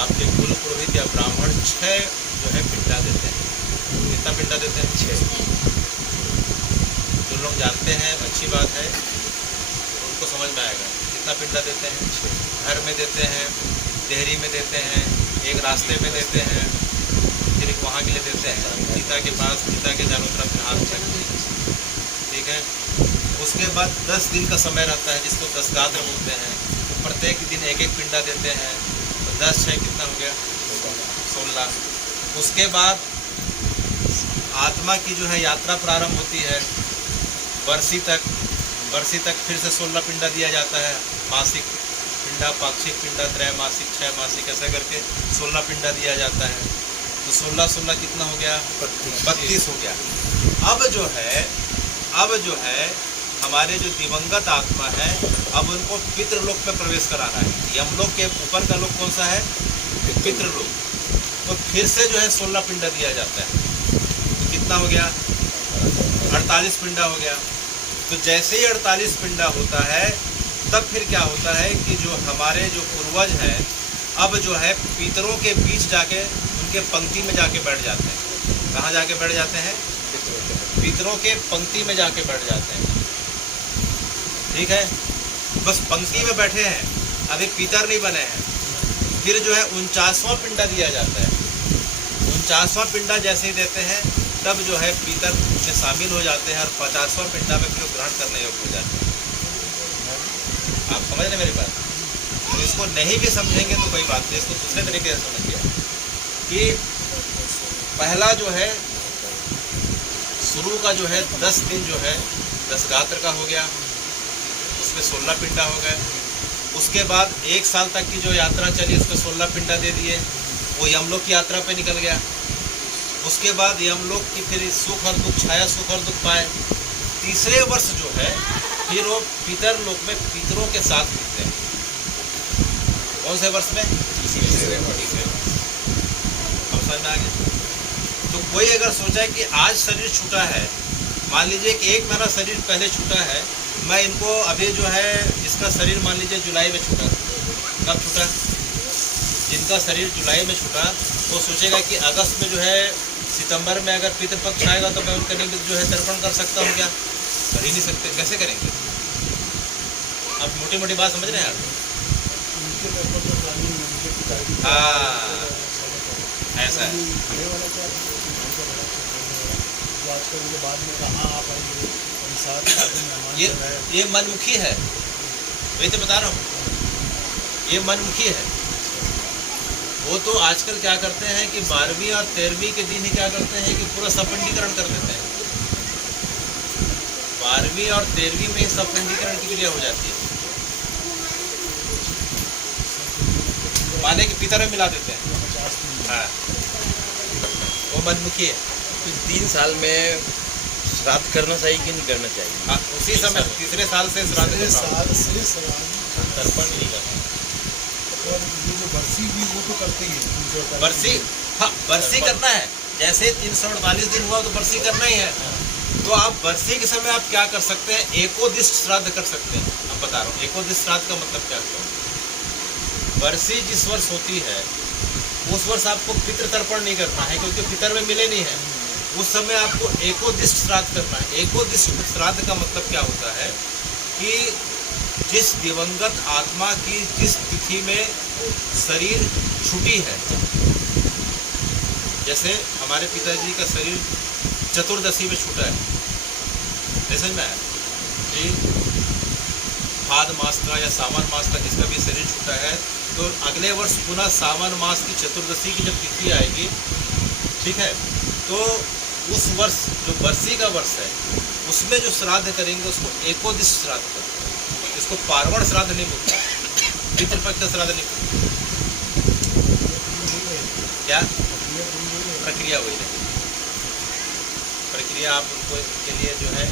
आपके कुल पुरोहित या ब्राह्मण 6 जो है पिंडा देते हैं। कितना पिंडा देते हैं? 6। जो लोग जानते हैं अच्छी बात है, उनको समझ में आएगा कितना पिंडा देते हैं। 6 घर में देते हैं, देहरी में देते हैं, एक रास्ते में देते हैं, फिर एक वहाँ के लिए देते हैं पिता के पास, पिता के चारों तरफ हाथ रखते, ठीक है। उसके बाद 10 दिन का समय रहता है जिसको 10 गात्र बोलते हैं। तो प्रत्येक दिन एक एक पिंडा देते हैं। तो 10 6 कितना हो गया? 16। उसके बाद आत्मा की जो है यात्रा प्रारंभ होती है वर्षी तक। वर्षी तक फिर से 16 पिंडा दिया जाता है। मासिक पिंडा, पाक्षिक पिंडा, त्रैमासिक, 6 मासिक, ऐसा करके 16 पिंडा दिया जाता है। तो 16 कितना हो गया? 32 हो गया। अब जो है हमारे जो दिवंगत आत्मा है अब उनको पितृलोक में प्रवेश कराना है। यमलोक के ऊपर का लोक कौन सा है? पितृलोक। तो फिर से जो है 16 पिंडा दिया जाता है। तो कितना हो गया? 48 पिंडा हो गया। तो जैसे ही 48 पिंडा होता है तब फिर क्या होता है कि जो हमारे जो पूर्वज हैं अब जो है पितरों के बीच जाके उनके पंक्ति में जाके बैठ जाते हैं। कहाँ जाके बैठ जाते हैं? पितरों के पंक्ति में जाके बैठ जाते हैं, ठीक है। बस पंक्ति में बैठे हैं, अभी पितर नहीं बने हैं। फिर जो है 49वां पिंडा दिया जाता है। 49वां पिंडा जैसे ही देते हैं तब जो है पितर में शामिल हो जाते हैं और 50वां पिंडा में फिर ग्रहण करने योग्य हो जाते हैं। आप समझ रहे मेरी बात? तो इसको नहीं भी समझेंगे तो कोई बात नहीं, इसको दूसरे तरीके से समझिए कि पहला जो है शुरू का जो है 10 दिन जो है 10 गात्र का हो गया, उसमें 16 पिंडा हो गए। उसके बाद 1 साल तक की जो यात्रा चली उसमें 16 पिंडा दे दिए, वो यमलोक की यात्रा पे निकल गया। उसके बाद यमलोक की फिर सुख और दुख, छाया सुख और दुख पाए। तीसरे वर्ष जो है फिर वो पितर लोक में पितरों के साथ मिलते हैं। कौन से वर्ष में? तीसरे वर्ष। अब समझ में आ गया? तो कोई अगर सोचा है कि आज शरीर छूटा है, मान लीजिए कि 1 महीना शरीर पहले छूटा है, मैं इनको अभी जो है इसका शरीर मान लीजिए जुलाई में छूटा। कब छूटा? जिनका शरीर जुलाई में छूटा वो सोचेगा कि अगस्त में जो है सितंबर में अगर पितृपक्ष आएगा तो मैं उनका निमित्त जो है तर्पण कर सकता हूँ क्या? कर ही नहीं सकते। कैसे करेंगे? आप मोटी मोटी बात समझ रहे हैं आप? हाँ, ऐसा है। साथ साधन मेहमान ये जो है, ये मनमुखी है, वही तो बता रहा हूँ, ये मनमुखी है। वो तो आजकल क्या करते हैं कि 12वीं और 13वीं के दिन ही क्या करते हैं कि पूरा सफंडीकरण कर देते हैं। 12वीं और 13वीं में सफंडीकरण की क्रिया हो जाती है, माने कि पितर में मिला देते हैं। 50 दिन हाँ, वो मनमुखी है। फिर 3 साल में श्राद्ध करना चाहिए कि नहीं करना चाहिए? हाँ, उसी समय तीसरे साल से श्राद्ध तीसरे का प्रावधान। साल से श्राद्ध तर्पण नहीं करना। और ये जो बरसी भी वो तो करते ही है 348 बरसी, हाँ बरसी करना है। जैसे 348 दिन हुआ तो बरसी करना ही है। तो आप बरसी के समय आप क्या कर सकते हैं, एकोदिष्ट श्राद्ध कर सकते हैं। अब बता रहा हूँ एकोदिष्ट श्राद्ध का मतलब क्या है। बरसी जिस वर्ष होती है उस वर्ष आपको पितृ तर्पण नहीं करना है, क्योंकि पितर में मिले नहीं है। उस समय आपको एकोदिष्ट श्राद्ध करना है। एकोदिष्ट श्राद्ध का मतलब क्या होता है कि जिस दिवंगत आत्मा की जिस तिथि में शरीर छुटी है, जैसे हमारे पिताजी का शरीर चतुर्दशी में छूटा है, नहीं समझ में आया जी, भाद मास का या सावन मास का जिसका भी शरीर छूटा है, तो अगले वर्ष पुनः सावन मास की चतुर्दशी की जब तिथि आएगी, ठीक है, तो उस वर्ष जो बरसी का वर्ष है उसमें जो श्राद्ध करेंगे उसको एकोदिष्ट श्राद्ध करते हैं। इसको पार्वण श्राद्ध नहीं बोलते, पितृपक्ष श्राद्ध नहीं बोलते। क्या प्रक्रिया वही रहेगी। प्रक्रिया आप उनको के लिए जो है,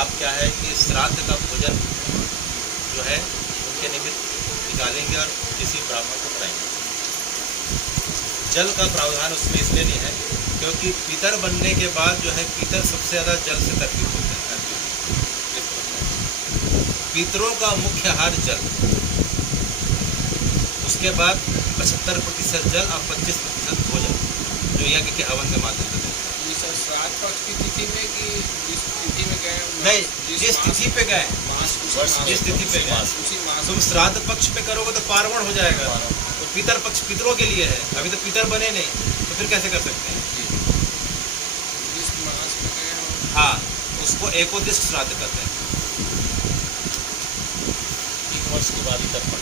आप क्या है कि श्राद्ध का भोजन जो है उनके निमित्त निकालेंगे और किसी ब्राह्मण को खिलाएंगे। जल का प्रावधान उसमें इसलिए नहीं है क्योंकि पितर बनने के बाद जो है पितर सबसे ज़्यादा जल से तर्पित होते हैं। पितरों का मुख्य आहार जल, उसके बाद 75% जल और 25% भोजन जो यज्ञ के हवन के माध्यम से देते हैं। ये सर श्राद्ध पक्ष की तिथि में कि जिस तिथि में गए नहीं, जिस तिथि पे गए, जिस तिथि पे गए, उसी मास तुम श्राद्ध पक्ष पे करोगे तो पार्वण हो जाएगा। तो पितर पक्ष पितरों के लिए है, अभी तो पितर बने नहीं, तो फिर कैसे कर सकते हैं। जिस मास में गए हो हाँ, उसको एकोदिष्ट श्राद्ध कहते हैं। 3 वर्ष के बाद ही तर्पण,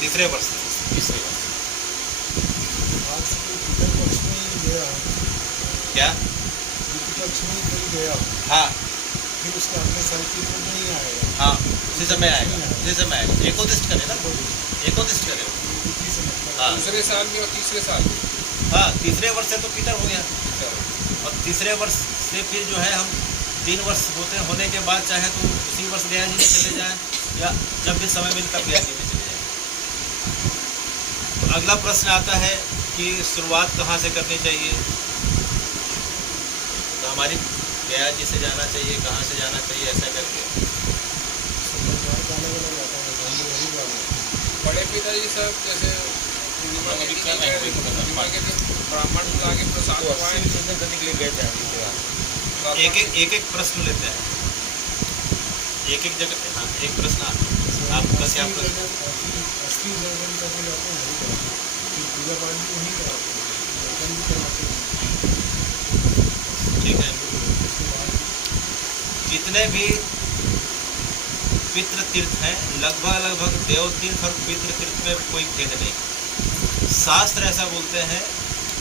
तीसरे वर्ष से। तीसरे वर्ष। आज से पितर पक्ष में ही गया, क्या? पितर पक्ष में ही कोई गया, हाँ फिर उसके अगले साल पितर नहीं आएगा, हाँ, उसी समय आएगा, उसी समय आएगा। एकोदिष्ट करे ना, एकोदिष्ट करे। तिथि से मतलब हाँ दूसरे साल में और तीसरे साल में हाँ, तीसरे वर्ष से तो पितर हो गया, और तीसरे वर्ष से फिर जो है हम 3 वर्ष होने के बाद चाहे तो उसी वर्ष गया जी में चले जाएं, या जब भी समय मिले तब गया जी में चले जाएं। तो अगला प्रश्न आता है कि शुरुआत कहाँ से करनी चाहिए। तो हमारी गया जी से जाना चाहिए, कहाँ से जाना चाहिए, ऐसा करके परिवार का अलग अलग आता है, हम लोग वही बात है। बड़े पिताजी सब जैसे पूर्णिमा के दिन गए, पूर्णिमा के दिन ब्राह्मण बुला के प्रसाद तो खवाएं। 80% करने के लिए गए थे आगे के बाद। एक प्रश्न लेते हैं, एक जगह। हाँ, एक प्रश्न आपका क्या प्रश्न? अस्थि विसर्जन करने जाते हैं वही कराते हैं, फिर पूजा पाठ भी वहीं कराते हैं, दर्शन भी करवाते हैं। ठीक है, उसके बाद जितने भी पितृ तीर्थ हैं लगभग देव तीर्थ और पितृ तीर्थ में कोई भेद नहीं। शास्त्र ऐसा बोलते हैं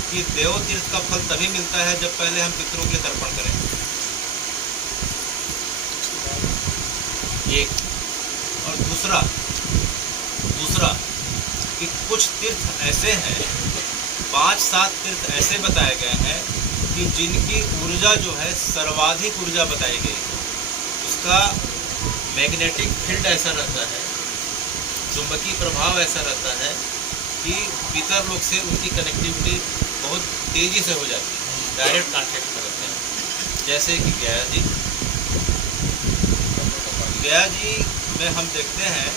कि देव तीर्थ का फल तभी मिलता है जब पहले हम पितरों के लिए तर्पण करें। एक और दूसरा कि कुछ तीर्थ ऐसे हैं, 5-7 तीर्थ ऐसे बताए गए हैं कि जिनकी ऊर्जा जो है सर्वाधिक ऊर्जा बताई गई है। उसका मैग्नेटिक फील्ड ऐसा रहता है, चुंबकीय प्रभाव ऐसा रहता है कि पितर लोग से उनकी कनेक्टिविटी बहुत तेज़ी से हो जाती है, डायरेक्ट कांटेक्ट में रहते हैं। जैसे कि गया जी में हम देखते हैं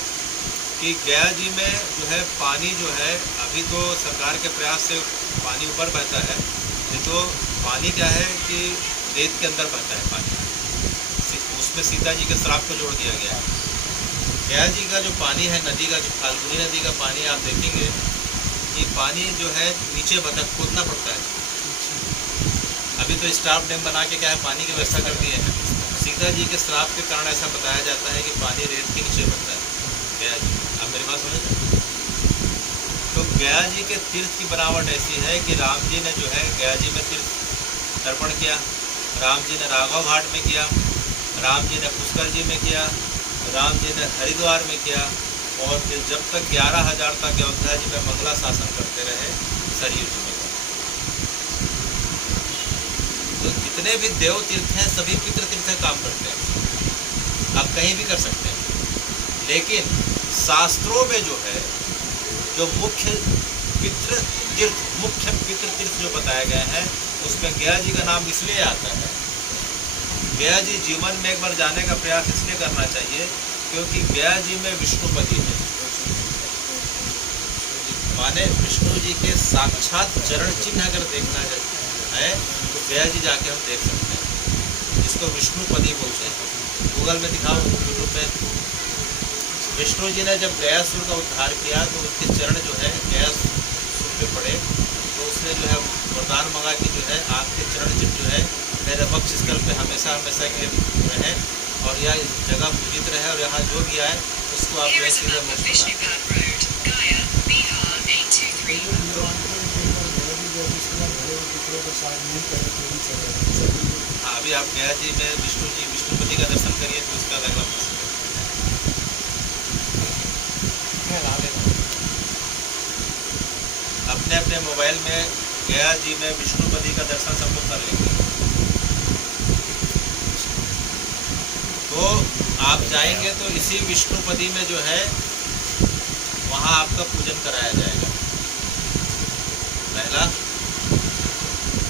कि गया जी में जो है पानी जो है, अभी तो सरकार के प्रयास से पानी ऊपर बहता है, नहीं तो पानी क्या है कि रेत के अंदर बहता है पानी, उसमें सीता जी के श्राप को जोड़ दिया गया है। गया जी का जो पानी है, नदी का, जो फाल्गुनी नदी का पानी आप देखेंगे, ये पानी जो है नीचे खोदना पड़ता है। अभी तो स्टाफ डैम बना के क्या है पानी की व्यवस्था कर दिए हैं, सीता जी के श्राप के कारण ऐसा बताया जाता है कि पानी रेत के नीचे बनता है गया जी। आप मेरी बात समझ रहे हैं? तो गया जी के तीर्थ की बनावट ऐसी है कि राम जी ने जो है गया जी में तीर्थ तर्पण किया, राम जी ने राघव घाट में किया, राम जी ने पुष्कर जी में किया, राम जी ने हरिद्वार में किया, और फिर जब तक 11,000 तक अयोध्या जी में मंगला शासन करते रहे सरयू जी में। तो जितने भी देव तीर्थ हैं सभी पितृ तीर्थ काम करते हैं, आप कहीं भी कर सकते हैं। लेकिन शास्त्रों में जो है जो मुख्य पितृ तीर्थ जो बताए गए हैं उसमें गया जी का नाम इसलिए आता है। गया जी जीवन में एक बार जाने का प्रयास इसलिए करना चाहिए क्योंकि गया जी में विष्णुपति है, माने विष्णु जी के साक्षात चरण चिन्ह अगर देखना है तो गया जी जाके हम देख सकते हैं, जिसको विष्णुपति बोलते हैं। गूगल में दिखाओ, यूट्यूब पे। विष्णु जी ने जब गयासुर का उद्धार किया तो उसके चरण जो है गयासुर पे पड़े, तो उसने जो है वरदान मंगा कि जो है आपके चरण चिन्ह जो है मेरे वक्ष स्थल पे हमेशा हमेशा के लिए रहे और यह जगह पूजित रहे, और यहाँ जो भी आए उसको आप हाँ, अभी आप गया जी में विष्णुपति का दर्शन करिए तो उसका अगला प्रश्न अपने अपने मोबाइल में गया जी में विष्णुपति का दर्शन सब लोग कर लेंगे। तो आप जाएंगे तो इसी विष्णुपति में जो है वहाँ आपका पूजन कराया जाएगा। पहला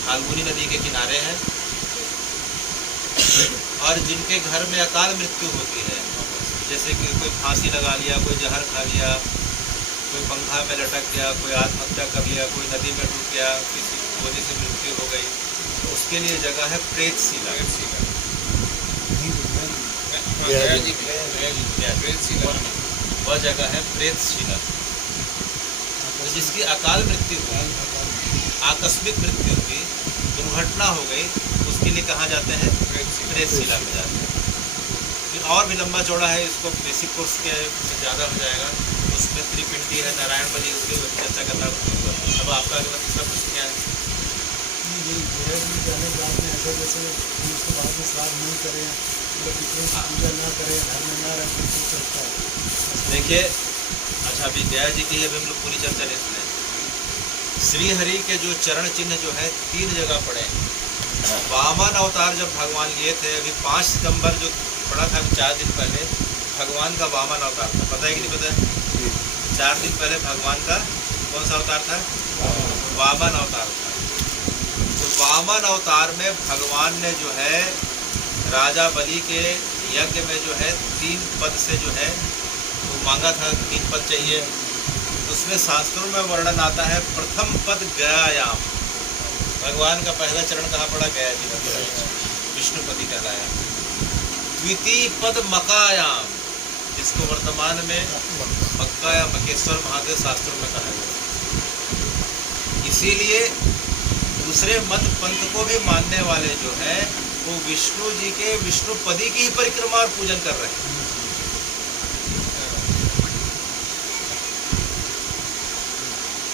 फाल्गुनी नदी के किनारे है, और जिनके घर में अकाल मृत्यु होती है, जैसे कि कोई फांसी लगा लिया, कोई जहर खा लिया, कोई पंखा में लटक गया, कोई आत्महत्या कर लिया, कोई नदी में डूब गया, किसी गोली से मृत्यु हो गई, तो उसके लिए जगह है प्रेतशिला। वह जगह है प्रेतशिला। तो जिसकी अकाल मृत्यु हुई, आकस्मिक मृत्यु हुई, दुर्घटना हो गई, उसके लिए कहाँ जाते हैं? प्रेतशिला में जाते हैं। फिर और भी लंबा चौड़ा है, इसको बेसिक कोर्स के ज़्यादा हो जाएगा। उसमें त्रिपिंडी है, नारायण बलि, उसके चर्चा करना। अब आपका अगला तीसरा प्रश्न क्या है? देखिए, अच्छा अभी गया जी की अभी हम लोग पूरी चर्चा नहीं सुने। श्री हरि के जो चरण चिन्ह जो है 3 जगह पड़े। वामन अवतार जब भगवान लिए थे, अभी 5 सितंबर जो पड़ा था, 4 दिन पहले भगवान का वामन अवतार था। पता है कि नहीं पता है? 4 दिन पहले भगवान का कौन सा अवतार था? वामन अवतार था। तो वामन अवतार में भगवान ने जो है राजा बलि के यज्ञ में जो है 3 पद से जो है वो मांगा था, 3 पद चाहिए। उसमें शास्त्रों में वर्णन आता है, प्रथम पद गयायाम, भगवान का पहला चरण कहाँ पड़ा? गया जी में, विष्णुपति कहलाया। द्वितीय पद मकायाम, जिसको वर्तमान में मक्का या मकेश्वर महादेव शास्त्रों में कहा गया। इसीलिए दूसरे मत पंथ को भी मानने वाले जो है वो विष्णु जी के विष्णुपदी की ही परिक्रमा और पूजन कर रहे हैं।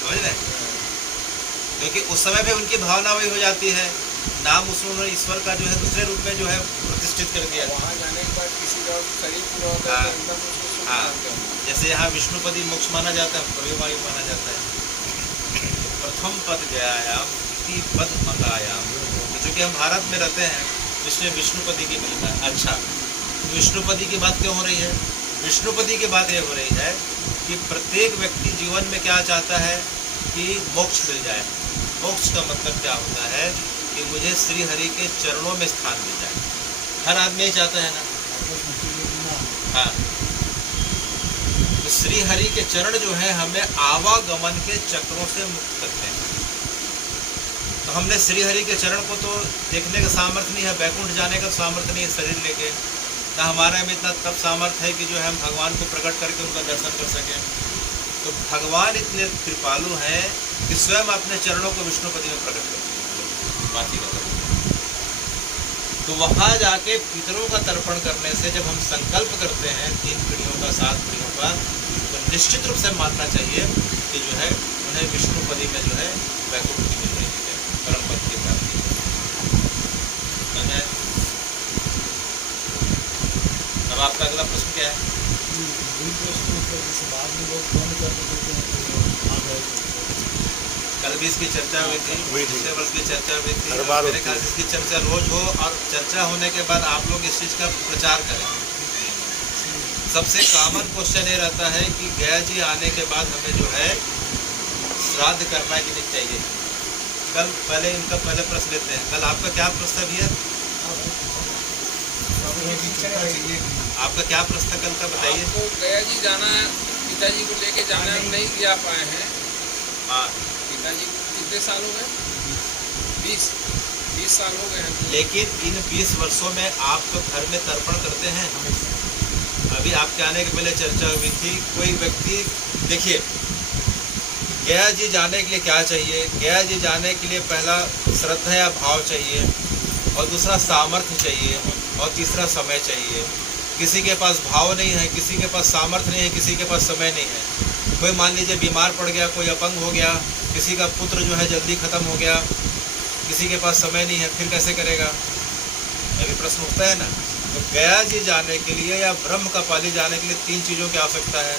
समझ रहे? क्योंकि उस समय पे उनकी भावना वही हो जाती है, नाम उन्होंने ईश्वर का जो है दूसरे रूप में जो है प्रतिष्ठित कर दिया। वहाँ जाने के बाद किसी का शरीर पूरा होता है, एकदम उसको हाँ, जैसे यहाँ विष्णुपदी मोक्ष माना जाता है, प्रवेवायु माना जाता है। प्रथम पद गयायाम, द्वितीय पद मंगायाम। चूँकि हम भारत में रहते हैं, इसलिए विष्णुपदी की मिलता है। अच्छा, विष्णुपदी की बात क्यों हो रही है? विष्णुपदी की बात ये हो रही है कि प्रत्येक व्यक्ति जीवन में क्या चाहता है कि मोक्ष मिल जाए। मोक्ष का मतलब क्या होता है कि मुझे श्री हरि के चरणों में स्थान मिल जाए। हर आदमी यही चाहता है ना? हाँ, तो श्री हरि के चरण जो है हमें आवागमन के चक्रों से मुक्त करते हैं। तो हमने श्री हरि के चरण को तो देखने का सामर्थ्य नहीं है, बैकुंठ जाने का सामर्थ्य नहीं है शरीर लेके, ना हमारे में इतना तब सामर्थ्य है कि जो है हम भगवान को प्रकट करके उनका दर्शन कर सकें। तो भगवान इतने कृपालु हैं कि स्वयं अपने चरणों को विष्णुपति में प्रकट करते हैं। बात ही तो तो वहाँ जाके पितरों का तर्पण करने से जब हम संकल्प करते हैं 3 पीढ़ियों का 7 पीढ़ियों का, तो निश्चित रूप से मानना चाहिए कि जो है उन्हें विष्णुपदी में जो है वैकुंठी मिल रही है, परम पद की प्राप्ति। मैंने अब आपका अगला प्रश्न क्या है? वही प्रश्न मतलब जैसे बाद में लोग फोन करके देते हैं तो आ गए तो कल भी इसकी चर्चा हुई थी, पिछले वर्ष की चर्चा हुई थी। हर बार मेरे ख्याल से इसकी चर्चा रोज हो और चर्चा होने के बाद आप लोग इस चीज़ का प्रचार करें। सबसे कॉमन क्वेश्चन ये रहता है कि गया जी आने के बाद हमें जो है श्राद्ध करना कि नहीं चाहिए। कल पहले इनका पहले प्रश्न लेते हैं। कल आपका क्या प्रश्न था भैया? आपका क्या प्रश्न था कल का, बताइए। आपको गया जी जाना, पिताजी को लेके जाना नहीं जा पाए हैं। हाँ, पिताजी को कितने साल हो गए? 20 साल हो गए हैं। लेकिन इन 20 वर्षों में आप तो घर में तर्पण करते हैं। अभी आपके आने के पहले चर्चा हुई थी, कोई व्यक्ति देखिए, गया जी जाने के लिए क्या चाहिए? गया जी जाने के लिए पहला श्रद्धा या भाव चाहिए, और दूसरा सामर्थ्य चाहिए, और तीसरा समय चाहिए। किसी के पास भाव नहीं है, किसी के पास सामर्थ्य नहीं है, किसी के पास समय नहीं है। कोई मान लीजिए बीमार पड़ गया, कोई अपंग हो गया, किसी का पुत्र जो है जल्दी ख़त्म हो गया, किसी के पास समय नहीं है, फिर कैसे करेगा? अभी प्रश्न उठता है ना। तो गया जी जाने के लिए या ब्रह्म कपाली जाने के लिए 3 चीज़ों की आवश्यकता है: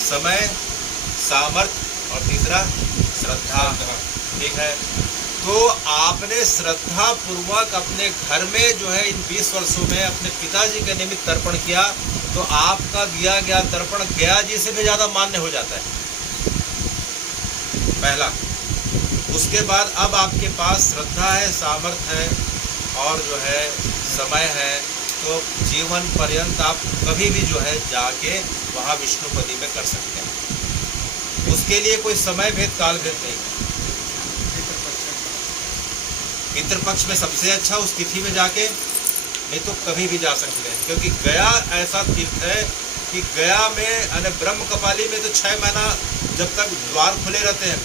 समय, सामर्थ्य और तीसरा श्रद्धा। ठीक है, तो आपने श्रद्धा पूर्वक अपने घर में जो है इन 20 वर्षों में अपने पिताजी के निमित्त तर्पण किया, तो आपका दिया गया तर्पण गया जी से भी ज़्यादा मान्य हो जाता है, पहला। उसके बाद अब आपके पास श्रद्धा है, सामर्थ्य है और जो है समय है, तो जीवन पर्यंत आप कभी भी जो है जाके वहाँ विष्णुपदी में कर सकते हैं। उसके लिए कोई समय भेद काल भेद नहीं है। पितृपक्ष में सबसे अच्छा उस तिथि में जाके, नहीं तो कभी भी जा सकते हैं, क्योंकि गया ऐसा तीर्थ है कि गया में ब्रह्म कपाली में तो 6 महीना जब तक द्वार खुले रहते हैं,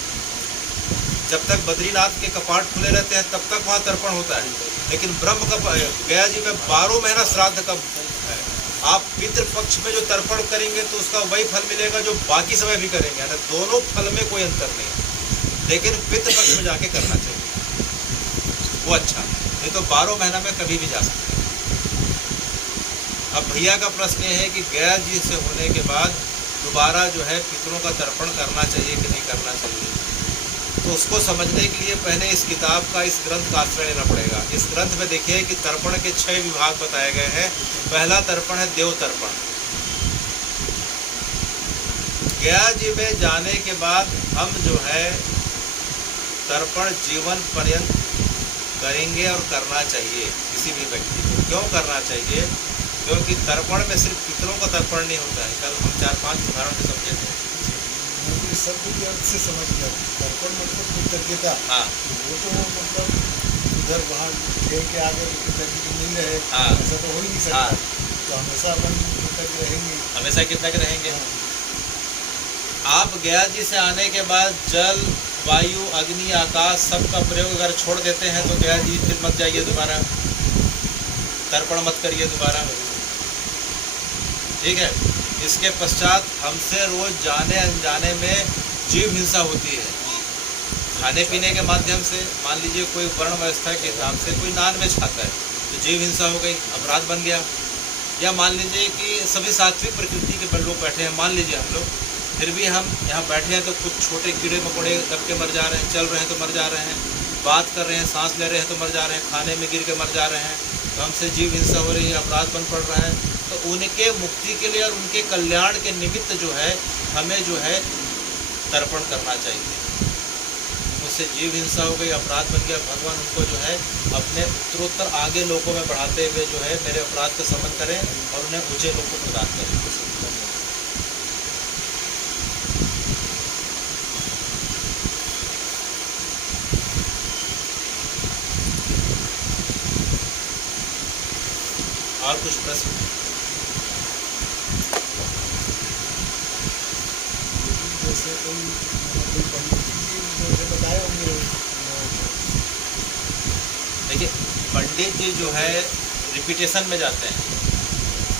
जब तक बद्रीनाथ के कपाट खुले रहते हैं तब तक वहाँ तर्पण होता है। लेकिन गया जी में 12 महीना श्राद्ध कब है। आप पितृपक्ष में जो तर्पण करेंगे तो उसका वही फल मिलेगा जो बाकी समय भी करेंगे, यानी दोनों फल में कोई अंतर नहीं है। लेकिन पितृपक्ष में जाके करना चाहिए, वो अच्छा। नहीं तो 12 महीना में कभी भी जा सकते हैं। अब भैया का प्रश्न ये है कि गया जी से होने के बाद दोबारा जो है पितरों का तर्पण करना चाहिए कि नहीं करना चाहिए। तो उसको समझने के लिए पहले इस किताब का, इस ग्रंथ का आश्रय लेना पड़ेगा। इस ग्रंथ में देखिए कि तर्पण के 6 विभाग बताए गए हैं। पहला तर्पण है देव तर्पण। गया जी में जाने के बाद हम जो है तर्पण जीवन पर्यंत करेंगे और करना चाहिए किसी भी व्यक्ति को। क्यों करना चाहिए? क्योंकि तर्पण में सिर्फ पितरों का तर्पण नहीं होता है। कल हम 4-5 उदाहरण से समझे थे। सब कुछ अर्थ से समझ गया। तर्पण मतलब कृतज्ञता। हाँ, वो तो मतलब उधर वहाँ खेल के आगे कृतज्ञ मिल रहे, हाँ, ऐसा तो हो ही नहीं सकता। हाँ, तो हमेशा अपन कृतज्ञ रहेंगे, हमेशा कितना के रहेंगे। आप गया जी से आने के बाद जल, वायु, अग्नि, आकाश सबका प्रयोग अगर छोड़ देते हैं तो गया जी फिर मत जाइए दोबारा, तर्पण मत करिए दोबारा। ठीक है। इसके पश्चात हमसे रोज जाने अनजाने में जीव हिंसा होती है, खाने पीने के माध्यम से। मान लीजिए कोई वर्ण व्यवस्था के हिसाब से कोई नॉनवेज खाता है तो जीव हिंसा हो गई, अपराध बन गया। या मान लीजिए कि सभी सात्विक प्रकृति के लोग बैठे हैं, मान लीजिए हम लोग, फिर भी हम यहाँ बैठे हैं तो कुछ छोटे कीड़े मकोड़े दब के मर जा रहे हैं, चल रहे हैं तो मर जा रहे हैं, बात कर रहे हैं, सांस ले रहे हैं तो मर जा रहे हैं, खाने में गिर के मर जा रहे हैं, तो हमसे जीव हिंसा हो रही है, अपराध बन पड़ रहा है। तो उनके मुक्ति के लिए और उनके कल्याण के निमित्त जो है हमें जो है तर्पण करना चाहिए। उससे जीव हिंसा हो गई, अपराध बन गया, भगवान उनको जो है अपने उत्तरोत्तर आगे लोगों में बढ़ाते हुए जो है मेरे अपराध का समन करें और उन्हें ऊंचे लोग को प्रदान करें। और कुछ प्रश्न? जैसे कोई पंडित जी जैसे बताए होंगे। देखिए पंडित जी जो है रिपीटेशन में जाते हैं,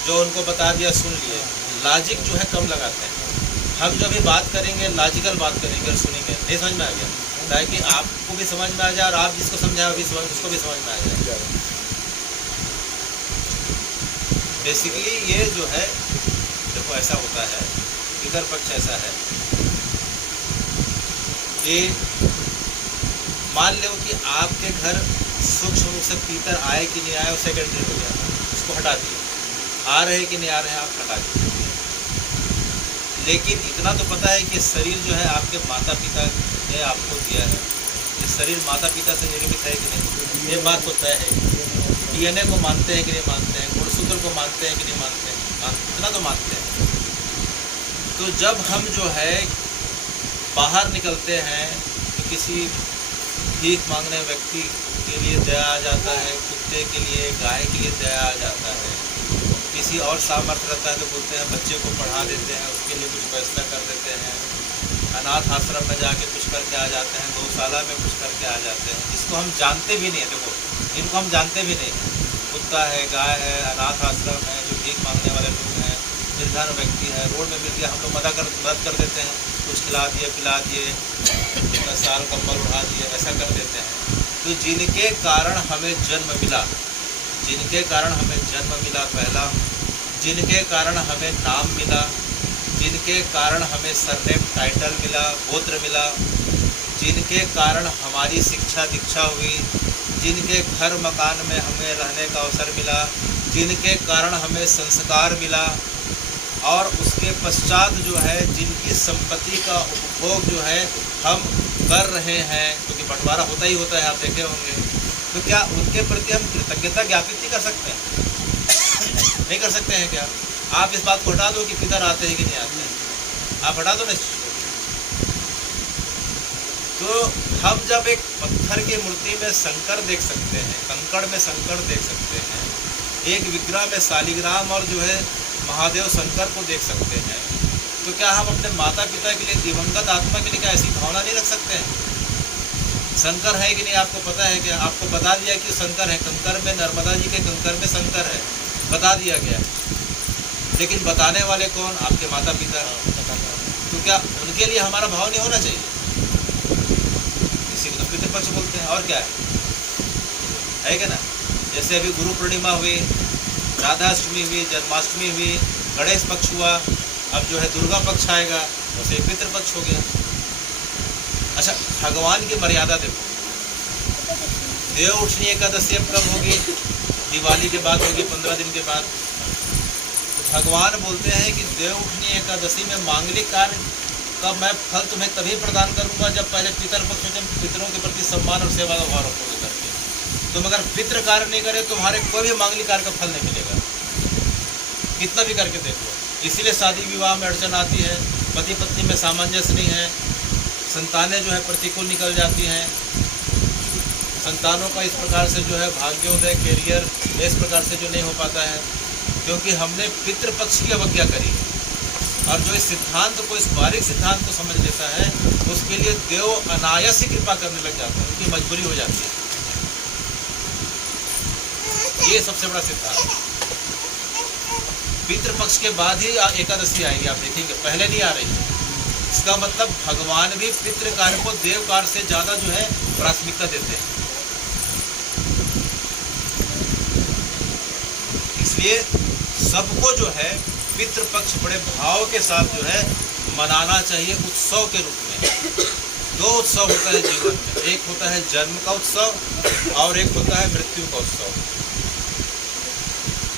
जो उनको बता दिया सुन लिए, लॉजिक जो है कम लगाते हैं। हम जो भी बात करेंगे लॉजिकल बात करेंगे और सुनेंगे, नहीं समझ में आ गया, ताकि आपको भी समझ में आ जाए और आप जिसको समझाए अभी उसको भी समझ में आ जाए। बेसिकली ये जो है देखो ऐसा होता है, इधर पक्ष ऐसा है कि मान लो कि आपके घर सूक्ष्म रूप से पीतर आए कि नहीं आए वो सेकेंडरी हो गया, उसको हटा दिए, आ रहे कि नहीं आ रहे आप हटा दिए। लेकिन इतना तो पता है कि शरीर जो है आपके माता पिता ने आपको दिया है, ये शरीर माता पिता से निर्मित है कि नहीं, ये बात तो तय है। डीएनए को मानते हैं कि नहीं मानते हैं, गुणसूत्र को मानते हैं कि नहीं मानते हैं, इतना तो मानते हैं। तो जब हम जो है बाहर निकलते हैं तो किसी भीख मांगने व्यक्ति के लिए दया आ जाता है, कुत्ते के लिए, गाय के लिए दया आ जाता है। किसी और सामर्थ्य रहता है तो बोलते हैं बच्चे को पढ़ा देते हैं, उसके लिए कुछ व्यवस्था कर देते हैं, अनाथ आश्रम में जाके कुछ करके आ जाते हैं, गौशाला में कुछ करके आ जाते हैं, जिसको हम जानते भी नहीं है। देखो इनको हम जानते भी नहीं हैं, कुत्ता है, गाय है, अनाथ आश्रम है, जो भीख मांगने वाले लोग हैं, निर्धन व्यक्ति है, रोड में मिल गया हम लोग मदद कर देते हैं, कुछ खिला दिए पिला दिए, 10 साल कंबल उड़ा दिए, ऐसा कर देते हैं। तो जिनके कारण हमें जन्म मिला, जिनके कारण हमें जन्म मिला पहला, जिनके कारण हमें नाम मिला, जिनके कारण हमें सरनेम टाइटल मिला, गोत्र मिला, जिनके कारण हमारी शिक्षा दीक्षा हुई, जिनके घर मकान में हमें रहने का अवसर मिला, जिनके कारण हमें संस्कार मिला, और उसके पश्चात जो है जिनकी संपत्ति का उपभोग जो है हम कर रहे हैं, क्योंकि बंटवारा होता ही होता है, आप देखे होंगे, तो क्या उनके प्रति हम कृतज्ञता ज्ञापित नहीं कर सकते हैं? नहीं कर सकते हैं क्या? आप इस बात को हटा दो कि किधर आते हैं कि नहीं आते हैं, आप हटा दो ना इस चीज़ को। तो हम जब एक पत्थर की मूर्ति में शंकर देख सकते हैं, कंकड़ में शंकर देख सकते हैं, एक विग्रह में शालिग्राम और जो है महादेव शंकर को देख सकते हैं, तो क्या हम अपने माता पिता के लिए, दिवंगत आत्मा के लिए क्या ऐसी भावना नहीं रख सकते हैं? शंकर है कि नहीं आपको पता है क्या? आपको बता दिया कि शंकर है, कंकर में, नर्मदा जी के कंकर में शंकर है, बता दिया गया, लेकिन बताने वाले कौन? आपके माता पिता। तो क्या उनके लिए हमारा भाव नहीं होना चाहिए? इसी को तो पितृपक्ष बोलते हैं, और क्या है क्या ना? जैसे अभी गुरु पूर्णिमा हुई, राधाष्टमी हुई, जन्माष्टमी हुई, गणेश पक्ष हुआ, अब जो है दुर्गा पक्ष आएगा, उसे पितृपक्ष हो गया। अच्छा, भगवान की मर्यादा देखो, देव उठनी एकादशी अब कब होगी? दिवाली के बाद होगी, 15 दिन के बाद। तो भगवान बोलते हैं कि देव उठनी एकादशी में मांगलिक कार्य का मैं फल तुम्हें तभी प्रदान करूंगा जब पहले पितृपक्ष में पितरों के प्रति सम्मान और सेवा का भाव रखोगे करके। तुम अगर पितृ कार्य नहीं करे तुम्हारे कोई भी मांगलिक कार्य का फल नहीं मिलेगा, कितना भी करके देख लो। इसीलिए शादी विवाह में अड़चन आती है, पति पत्नी में सामंजस्य नहीं है, संतानें जो है प्रतिकूल निकल जाती हैं, संतानों का इस प्रकार से जो है भाग्योदय, कैरियर इस प्रकार से जो नहीं हो पाता है, क्योंकि हमने पितृपक्ष की अवज्ञा करी। और जो इस सिद्धांत को, इस बारीक सिद्धांत को समझ लेता है, उसके लिए देव अनायास ही कृपा करने लग जाता है, उनकी मजबूरी हो जाती है। ये सबसे बड़ा सिद्धांत है। पितृपक्ष के बाद ही एकादशी आएगी, आप देखेंगे, पहले नहीं आ रही है। इसका मतलब भगवान भी पितृ कार्य को देव कार्य से ज्यादा जो है प्राथमिकता देते हैं। इसलिए सबको जो है पितृपक्ष बड़े भाव के साथ जो है मनाना चाहिए, उत्सव के रूप में। 2 उत्सव होता है जीवन में, एक होता है जन्म का उत्सव और एक होता है मृत्यु का उत्सव।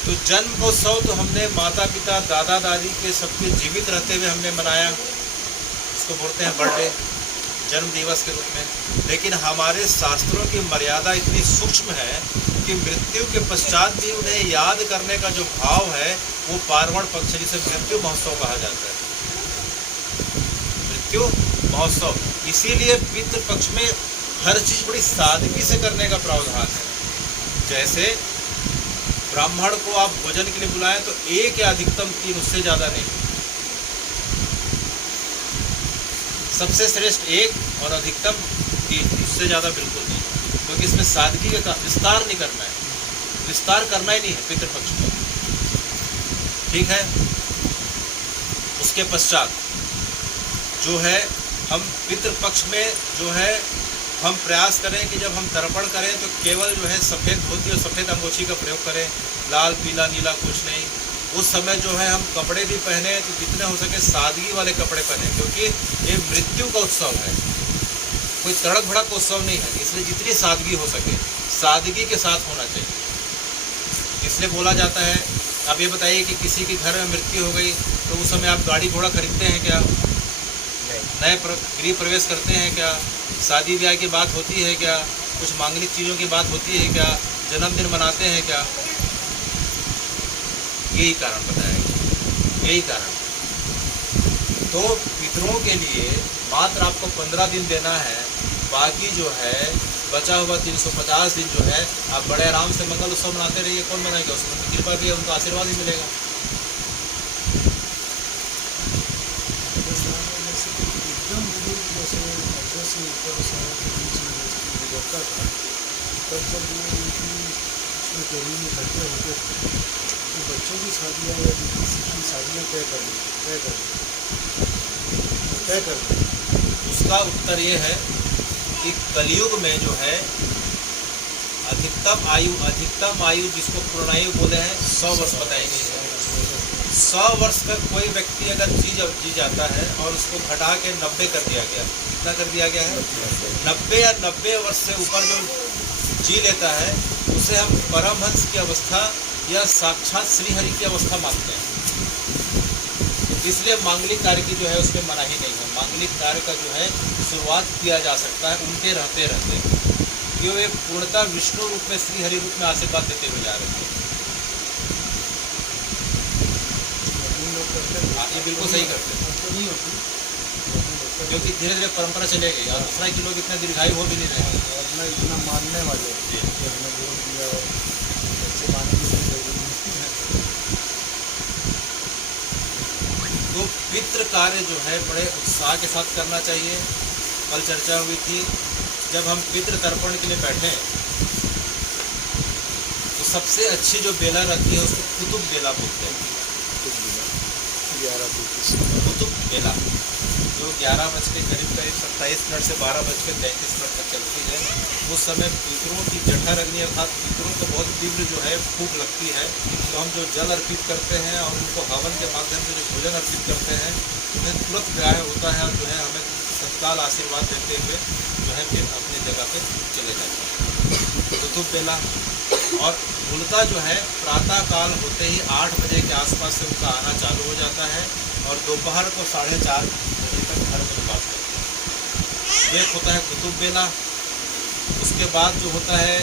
तो जन्म का उत्सव तो हमने माता पिता, दादा दादी के सबके जीवित रहते हुए हमने मनाया, इसको बोलते हैं बर्थडे, जन्म दिवस के रूप में। लेकिन हमारे शास्त्रों की मर्यादा इतनी सूक्ष्म है कि मृत्यु के पश्चात भी उन्हें याद करने का जो भाव है वो पार्वण पक्ष, जिसे मृत्यु महोत्सव कहा जाता है, मृत्यु महोत्सव। इसीलिए पितृपक्ष में हर चीज बड़ी सादगी से करने का प्रावधान है। जैसे ब्राह्मण को आप भोजन के लिए बुलाएं तो 1 या अधिकतम 3, उससे ज्यादा नहीं। सबसे श्रेष्ठ 1 और अधिकतम 3, उससे ज्यादा बिल्कुल नहीं। क्योंकि इसमें सादगी का विस्तार नहीं करना है, विस्तार करना ही नहीं है पितृपक्ष में। ठीक है। उसके पश्चात जो है हम पितृपक्ष में जो है हम प्रयास करें कि जब हम तर्पण करें तो केवल जो है सफ़ेद धोती और सफ़ेद अंगोछी का प्रयोग करें, लाल पीला नीला कुछ नहीं। उस समय जो है हम कपड़े भी पहने तो जितने हो सके सादगी वाले कपड़े पहने, क्योंकि ये मृत्यु का उत्सव है, कोई तड़क भड़क उत्सव नहीं है। इसलिए जितनी सादगी हो सके सादगी के साथ होना चाहिए। इसलिए बोला जाता है, अब ये बताइए कि किसी के घर में मृत्यु हो गई तो उस समय आप गाड़ी घोड़ा खरीदते हैं क्या? नए गृह प्रवेश करते हैं क्या? शादी ब्याह की बात होती है क्या? कुछ मांगलिक चीज़ों की बात होती है क्या? जन्मदिन मनाते हैं क्या? यही कारण बताया गया, यही कारण। तो पितरों के लिए मात्र आपको 15 दिन देना है, बाकी जो है बचा हुआ 350 दिन जो है आप बड़े आराम से मंगल उत्सव मनाते रहिए। कौन मनाएगा? उसमें उनकी कृपा भी है, उनका आशीर्वाद ही मिलेगा। एकदम जैसे मर्ज़े से ऊपर सारा के बीच में गुजरता था, तब जब वो उनकी उसमें गर्मी में इकट्ठे होते थे तो बच्चों की शादियाँ या किसी की शादियाँ तय कर दी। उसका उत्तर ये है कि कलयुग में जो है अधिकतम आयु जिसको पूर्णायु बोले हैं 100 वर्ष बताई गई है। 100 वर्ष तक कोई व्यक्ति अगर जी जाता है और उसको घटा के 90 कर दिया गया, कितना कर दिया गया है? 90 या 90 वर्ष से ऊपर जो जी लेता है उसे हम परमहंस की अवस्था या साक्षात श्रीहरि की अवस्था मानते हैं। इसलिए मांगलिक कार्य की जो है उसमें मनाही नहीं है। मांगलिक कार्य का जो है शुरुआत किया जा सकता है उनके रहते क्यों वे पूर्णतः विष्णु रूप में श्रीहरि रूप में आशीर्वाद देते हुए जा रहे थे। ये बिल्कुल सही करते हैं, क्योंकि धीरे धीरे परंपरा चलेगी और दूसरा कि लोग इतने दीर्घायु हो भी नहीं रहे हैं। अपना इतना मानने वाले हमने वोट दिया और बच्चे मानने की जरूरत नहीं है। तो पितृ कार्य जो है बड़े उत्साह के साथ करना चाहिए। कल चर्चा हुई थी, जब हम पितृ तर्पण के लिए बैठे तो सबसे अच्छी जो बेला रहती है उसको कुतुब बेला बोलते हैं। कुतुब बेला जो 11 बज के करीब 27 मिनट से 12 बज के 33 मिनट तक चलती है। उस समय पितरों की जठराग्नि अर्थात पितरों को बहुत तीव्र जो है भूख लगती है, तो हम जो जल अर्पित करते हैं और उनको हवन के माध्यम से जो भोजन अर्पित करते हैं उन्हें तुरंत ग्राह्य होता है और जो है हमें तत्काल आशीर्वाद देते हुए जो है फिर अपनी जगह पे चले जाते हैं। कुतुब बेला और मूलतः जो है प्रातः काल होते ही 8 बजे के आसपास से उनका आना चालू हो जाता है और दोपहर को 4:30 बजे तक घर में निवास करते हैं। एक होता है कुतुब बेला। उसके बाद जो होता है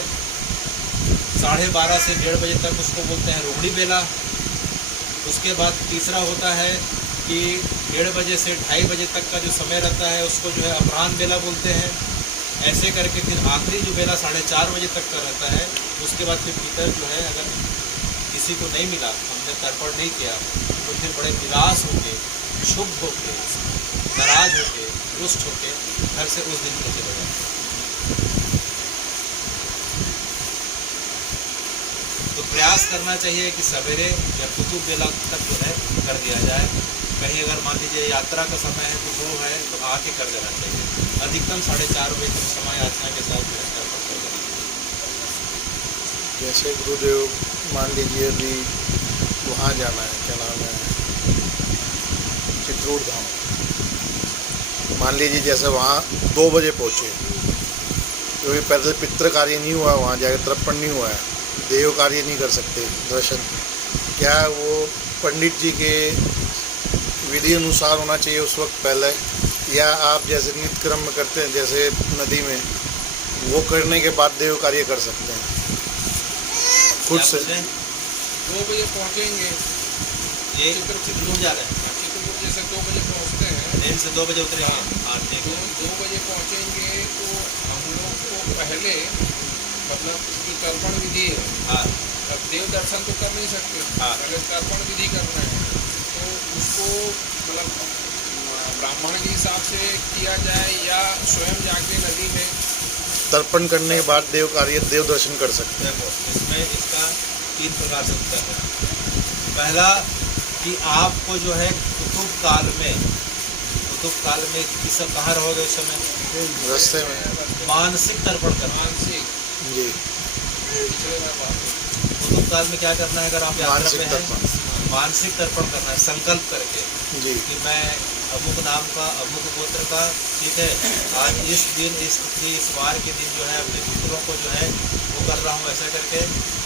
12:30 से 1:30 बजे तक उसको बोलते हैं रोहिणी बेला। उसके बाद तीसरा होता है कि 1:30 बजे से 2:30 बजे तक का जो समय रहता है उसको जो है अपराह्न बेला बोलते हैं। ऐसे करके फिर आखिरी जो बेला 4:30 बजे तक का रहता है, उसके बाद फिर पितर जो है अगर किसी को नहीं मिला, हमने तर्पण नहीं किया, तो फिर बड़े निराश होके, क्षुब्ध होके, नाराज होके, रुष्ट होके घर से उस दिन को चले जाते। तो प्रयास करना चाहिए कि सवेरे या कुतुब बेला तक जो है कर दिया जाए। कहीं अगर मान लीजिए यात्रा का समय है तो वो है तो आके कर देना चाहिए। अधिकतम 4:30 बजे तक समय याचना के साथ जो है तर्पण कर देना चाहिए। जैसे गुरुदेव मान लीजिए अभी वहाँ जाना है, क्या नाम है, चित्रोड़ धाम, मान लीजिए जैसे वहाँ 2 बजे पहुँचे, क्योंकि पहले पितृ कार्य नहीं हुआ, वहाँ जाकर तर्पण नहीं हुआ है, देव कार्य नहीं कर सकते दर्शन, क्या वो पंडित जी के विधि अनुसार होना चाहिए उस वक्त पहले, या आप जैसे नित्य क्रम में करते हैं जैसे नदी में, वो करने के बाद देव कार्य कर सकते हैं खुद से? 2 बजे पहुँचेंगे, ये चित्रकूट जा रहे हैं, चित्रकूट जैसे 2 बजे पहुँचते हैं, ट्रेन से 2 बजे उतरेंगे। हाँ, 2 बजे पहुँचेंगे तो हम लोग को पहले मतलब जो तर्पण विधि है, हाँ, अब देव दर्शन तो कर नहीं सकते, हाँ, पहले तर्पण विधि करना है, तो उसको मतलब ब्राह्मण के हिसाब से किया जाए या स्वयं जाके नदी में तर्पण करने के बाद देव कार्य देव दर्शन कर सकते देखो इसमें इसका 3 प्रकार से उत्तर है। पहला कि आपको जो है कुतुब काल में किस कहाँ रहोगे उस समय, हैं रास्ते में। मानसिक तर्पण करना। मानसिक जी, कुतुब काल में क्या करना है, अगर आप यात्रा मानसिक में हैं, तर्पण। मानसिक तर्पण करना है संकल्प करके जी, कि मैं अमुक नाम का अमुक गोत्र का, ठीक है, आज इस दिन इस तिथि इस वार के दिन जो है अपने पितरों को जो है वो कर रहा हूँ ऐसा करके,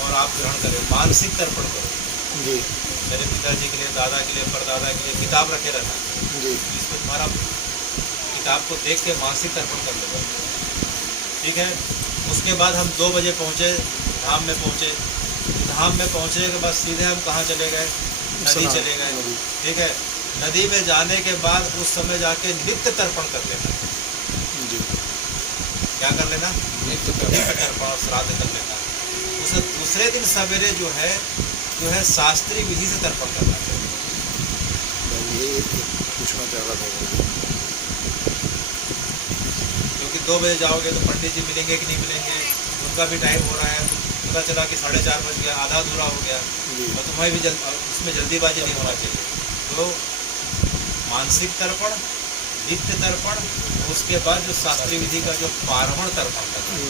और आप ग्रहण करें, मानसिक तर्पण करो। जी, मेरे पिताजी के लिए, दादा के लिए, परदादा के लिए किताब रखे रहना, जी, इसको तुम्हारा किताब को देख के मानसिक तर्पण कर लो, ठीक है। उसके बाद हम 2 बजे पहुँचे, धाम में पहुँचे। धाम में पहुँचने के बाद सीधे हम कहाँ चले गए, नदी चले गए, नदी। ठीक है। नदी में जाने के बाद उस समय जाके नित्य तर्पण कर लेना। जी, क्या कर लेना, नित्य तर्पण और श्राद्ध कर लेना। उस दूसरे दिन सवेरे जो है शास्त्रीय विधि से तर्पण करना चाहिए। ये पूछना चाह रहा था। क्योंकि 2 बजे जाओगे तो पंडित जी मिलेंगे कि नहीं मिलेंगे, उनका भी टाइम हो रहा है, पता चला कि 4:30 बज गया, आधा अधूरा हो गया, जी, और तुम्हें भी उसमें जल्दीबाजी नहीं होना चाहिए। तो मानसिक तर्पण, नित्य तर्पण, उसके बाद जो शास्त्रीय विधि का जो पारवण तर्पण करना है।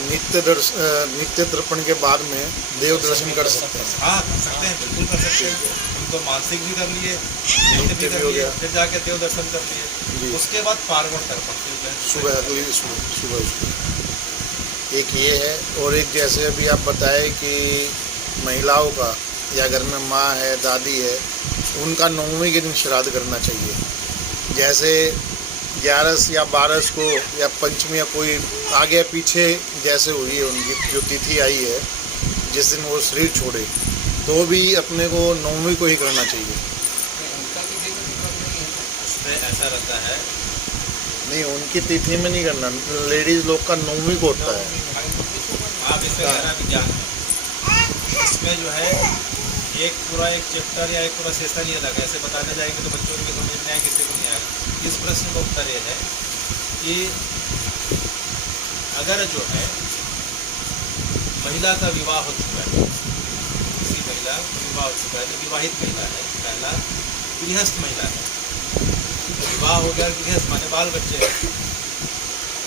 नित्य तर्पण के बाद में देव दर्शन कर सकते हैं। हाँ कर सकते हैं, बिल्कुल कर सकते हैं। उनको मानसिक भी कर लिए, नित्य भी कर हो लिए, गया। फिर जाके देव दर्शन कर लिए। जी। उसके बाद पारवण तर्पण, सुबह एक ये है, और एक जैसे अभी आप बताए कि महिलाओं का या घर में माँ है, दादी है, उनका 9वें के दिन श्राद्ध करना चाहिए। जैसे 11 या 12 को या पंचमी या कोई आगे पीछे जैसे हुई है उनकी जो तिथि आई है, जिस दिन वो शरीर छोड़े, तो भी अपने को 9वीं को ही करना चाहिए। उनका तिथि में भी करना ही है। उसमें ऐसा रहता है, नहीं, उनकी तिथि में नहीं करना, लेडीज लोग का 9वीं को होता है। आप इसका गहरा विज्ञान है। इसमें जो है एक चैप्टर या एक पूरा सेशन ही अलग है। ऐसे बताने जाएंगे तो बच्चों को भी समझ में आए, किसी को नहीं आएगा। इस प्रश्न का उत्तर ये है कि अगर जो है महिला का विवाह हो चुका है, किसी महिला का विवाह हो चुका है, तो विवाहित महिला है, पहला गृहस्थ महिला है, विवाह हो गया, गृहस्थ माने बाल बच्चे हैं।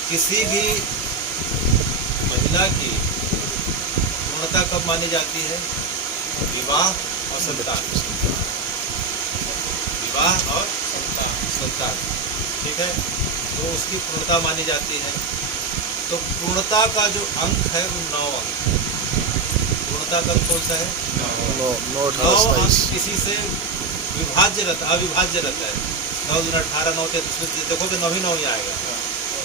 किसी भी महिला की पूर्णता कब मानी जाती है, विवाह और संतान, विवाह और संतान, ठीक है। तो उसकी पूर्णता मानी जाती है। तो पूर्णता का जो अंक है वो 9 अंक है। पूर्णता का अंक कौन सा है, 9 9 अंक किसी से विभाज्य रहता, अविभाज्य रहता है। 9 दूना 18, 9 33, देखोगे 9 ही 9 ही आएगा।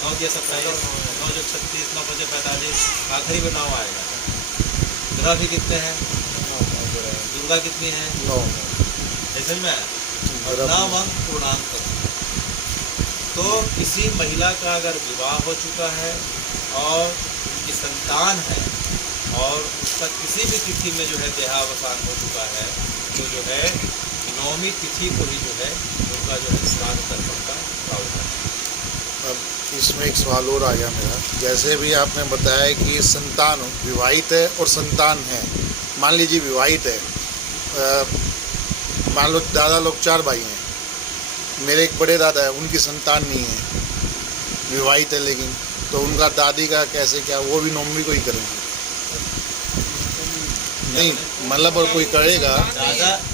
9 दिया 27, 9 जो 36, 9 5 45, आखिरी में 9 आएगा। ग्रह भी कितने हैं, दुर्गा कितनी है, 9। ऐसे में और 9 अंक पूर्णांक। तो किसी महिला का अगर विवाह हो चुका है और उनकी संतान है और उसका किसी भी तिथि में जो है देहावसान हो चुका है, तो जो है 9वीं तिथि को ही जो है उनका जो है श्राद्ध तर्पण का प्रावधान है। अब इसमें एक सवाल और आ गया मेरा, जैसे भी आपने बताया कि संतान विवाहित है और संतान है, मान लीजिए विवाहित है, मान लो दादा लोग 4 भाई हैं, मेरे एक बड़े दादा है, उनकी संतान नहीं है, विवाहित है लेकिन, तो उनका दादी का कैसे क्या, वो भी 9वीं को ही करेंगे? नहीं मतलब और कोई करेगा,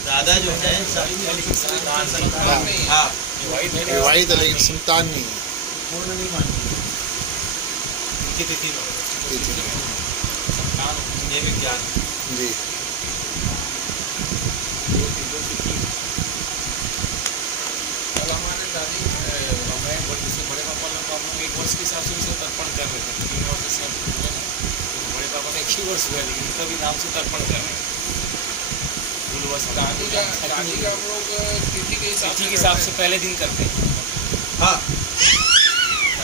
दादा जो है हाँ विवाहित है लेकिन संतान नहीं है, पूर्ण नहीं मानती उनकी तिथि में ये विज्ञान है। जी, अब हमारे दादी हमें जैसे बड़े पापा लोग को हम लोग 1 वर्ष के हिसाब से उसे तर्पण कर रहे थे, 3 वर्ष से अब हुए ना, तो बड़े पापा का 1 ही वर्ष हुआ, लेकिन उनका भी नाम से तर्पण कर रहे हैं। कुल वर्ष दादी का हम लोग तिथि के हिसाब से पहले दिन करते हैं। हाँ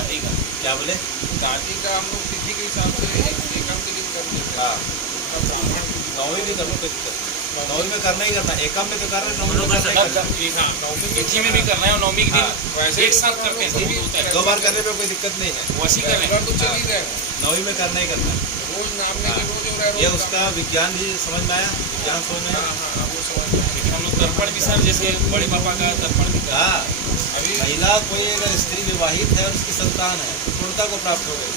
एक क्या बोले, दादी का हम लोग तिथि के हिसाब से एक अंक दिन कर देते हैं। हाँ अब ब्राह्मण 9वीं भी कर लो, कोई दिक्कत नहीं। नौवीं में करना ही करना, एकम में तो कर रहे हैं, नौवीं में करना ही करना है। एक हाँ तिथि में भी करना है और नवमी के दिन एक साथ करते हैं, सबूत होता है। 2 बार करने में कोई दिक्कत नहीं है, वैसे ही करें। तो चल ही रहेगा, नौवीं में करना ही करना है। रोज नाम लेके रोज हो रहा है, ये रोज उसका विज्ञान भी समझ में आया, विज्ञान समझ में आया। हाँ वो समझ में आया। लेकिन हम लोग तर्पण भी सर जैसे बड़े पापा का तर्पण भी करते हाँ, अभी महिला कोई अगर स्त्री विवाहित है और उसकी संतान है तो पूर्णता को प्राप्त हो गई,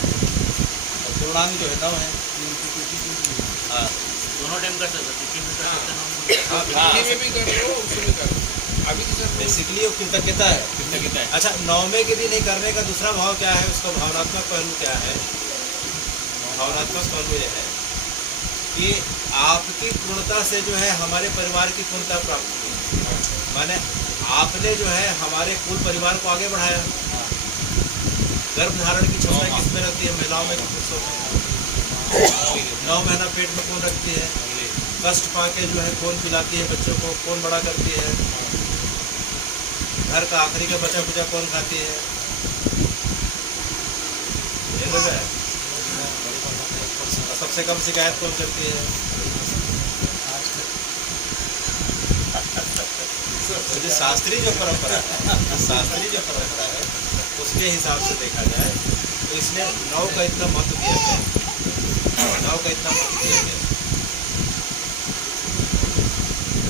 और पूर्णांग जो है 9 है। हाँ दोनों टाइम कर सकते तिथि में कर सकते हाँ, हाँ, तिथि में भी कर लो, उसमें भी कर लो। अभी तो सर बेसिकली वो कृतज्ञता है। कृतज्ञता है। अच्छा, 9वें के दिन ही करने का दूसरा भाव क्या है, उसका भावनात्मक पहलू क्या है? भावनात्मक पहलू यह है कि आपकी पूर्णता से जो है हमारे परिवार की पूर्णता प्राप्त हुई, माने आपने जो है हमारे कुल परिवार को आगे बढ़ाया। गर्भ धारण की क्षमता किसमें रहती है, महिलाओं में कि पुरुषों में? 9 महीना पेट में कौन रखती है, कष्ट पाके जो है कौन खिलाती है बच्चों को, कौन बड़ा करती है, घर का आखिरी का बचा कुचा कौन खाती है, ये लोग है। सबसे कम शिकायत कौन करती है? तो जो शास्त्रीय जो परंपरा है उसके हिसाब से देखा जाए तो इसलिए 9 का इतना महत्व दिया गया, 9 का इतना महत्व दिया गया।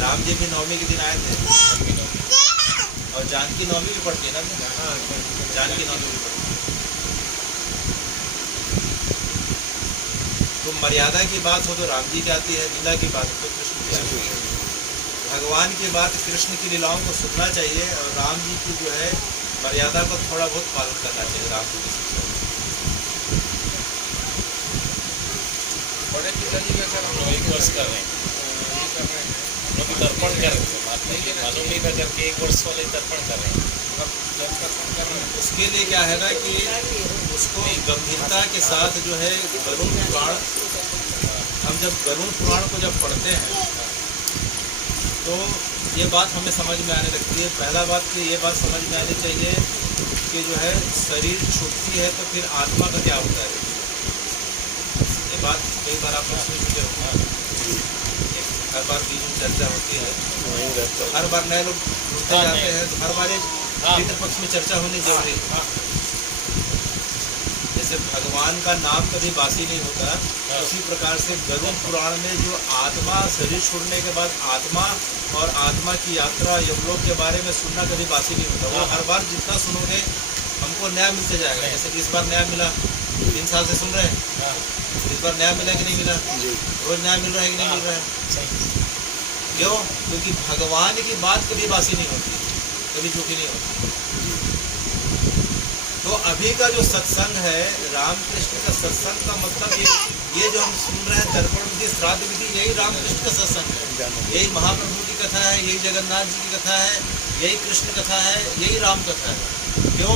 राम जी भी 9वीं के दिन आए थे, और जानकी 9वीं भी पढ़ती है ना, जानकी 9वीं भी पढ़ती है। तो मर्यादा की बात हो तो राम जी की आती है, लीला की बात हो तो कृष्ण की आती है। भगवान की बात कृष्ण की लीलाओं को सुनना चाहिए, और राम जी की जो है मर्यादा को थोड़ा बहुत पालन करना चाहिए राम जी की शिक्षा। बड़े पिताजी का सर हम लोग 1 वर्ष कर रहे हैं, ये कर रहे हैं, हम लोग भी तर्पण कर रहे हैं, मालूम नहीं था करके 1 वर्ष वाले तर्पण कर रहे हैं। मतलब जब तर्पण कर रहे हैं उसके लिए क्या है ना कि उसको गंभीरता के साथ जो है गरुड़ पुराण, हम जब गरुड़ पुराण को जब पढ़ते हैं तो ये बात हमें समझ में आने लगती है। पहला बात कि ये बात समझ में आनी चाहिए कि जो है शरीर छूटती है तो फिर आत्मा का क्या होता है। ये बात कई बार आप लोग सुन चुके हो, हर बार बीच में चर्चा होती है, तो हर बार नए लोग जुड़ते जाते हैं, तो हर बार एक पितृपक्ष में चर्चा होनी जरूरी है। जैसे भगवान का नाम कभी बासी नहीं होता, उसी प्रकार से गरुड़ पुराण में जो आत्मा शरीर छोड़ने के बाद आत्मा और आत्मा की यात्रा यमलोक के बारे में सुनना कभी बासी नहीं होता। वो हर बार जितना सुनोगे हमको नया मिलते जाएगा। जैसे कि इस बार नया मिला, 3 साल से सुन रहे हैं, इस बार नया मिला कि नहीं मिला, रोज नया मिल रहा है कि नहीं मिल रहा है। क्यों? क्योंकि भगवान की बात कभी बासी नहीं होती, कभी झूठी नहीं होती। तो अभी का जो सत्संग है, रामकृष्ण का सत्संग का मतलब ये जो हम सुन रहे हैं तर्पण विधि, श्राद्ध विधि, यही रामकृष्ण का सत्संग है, यही महाप्रभु की कथा है, यही जगन्नाथ जी की कथा है, यही कृष्ण कथा है, यही राम कथा है। क्यों?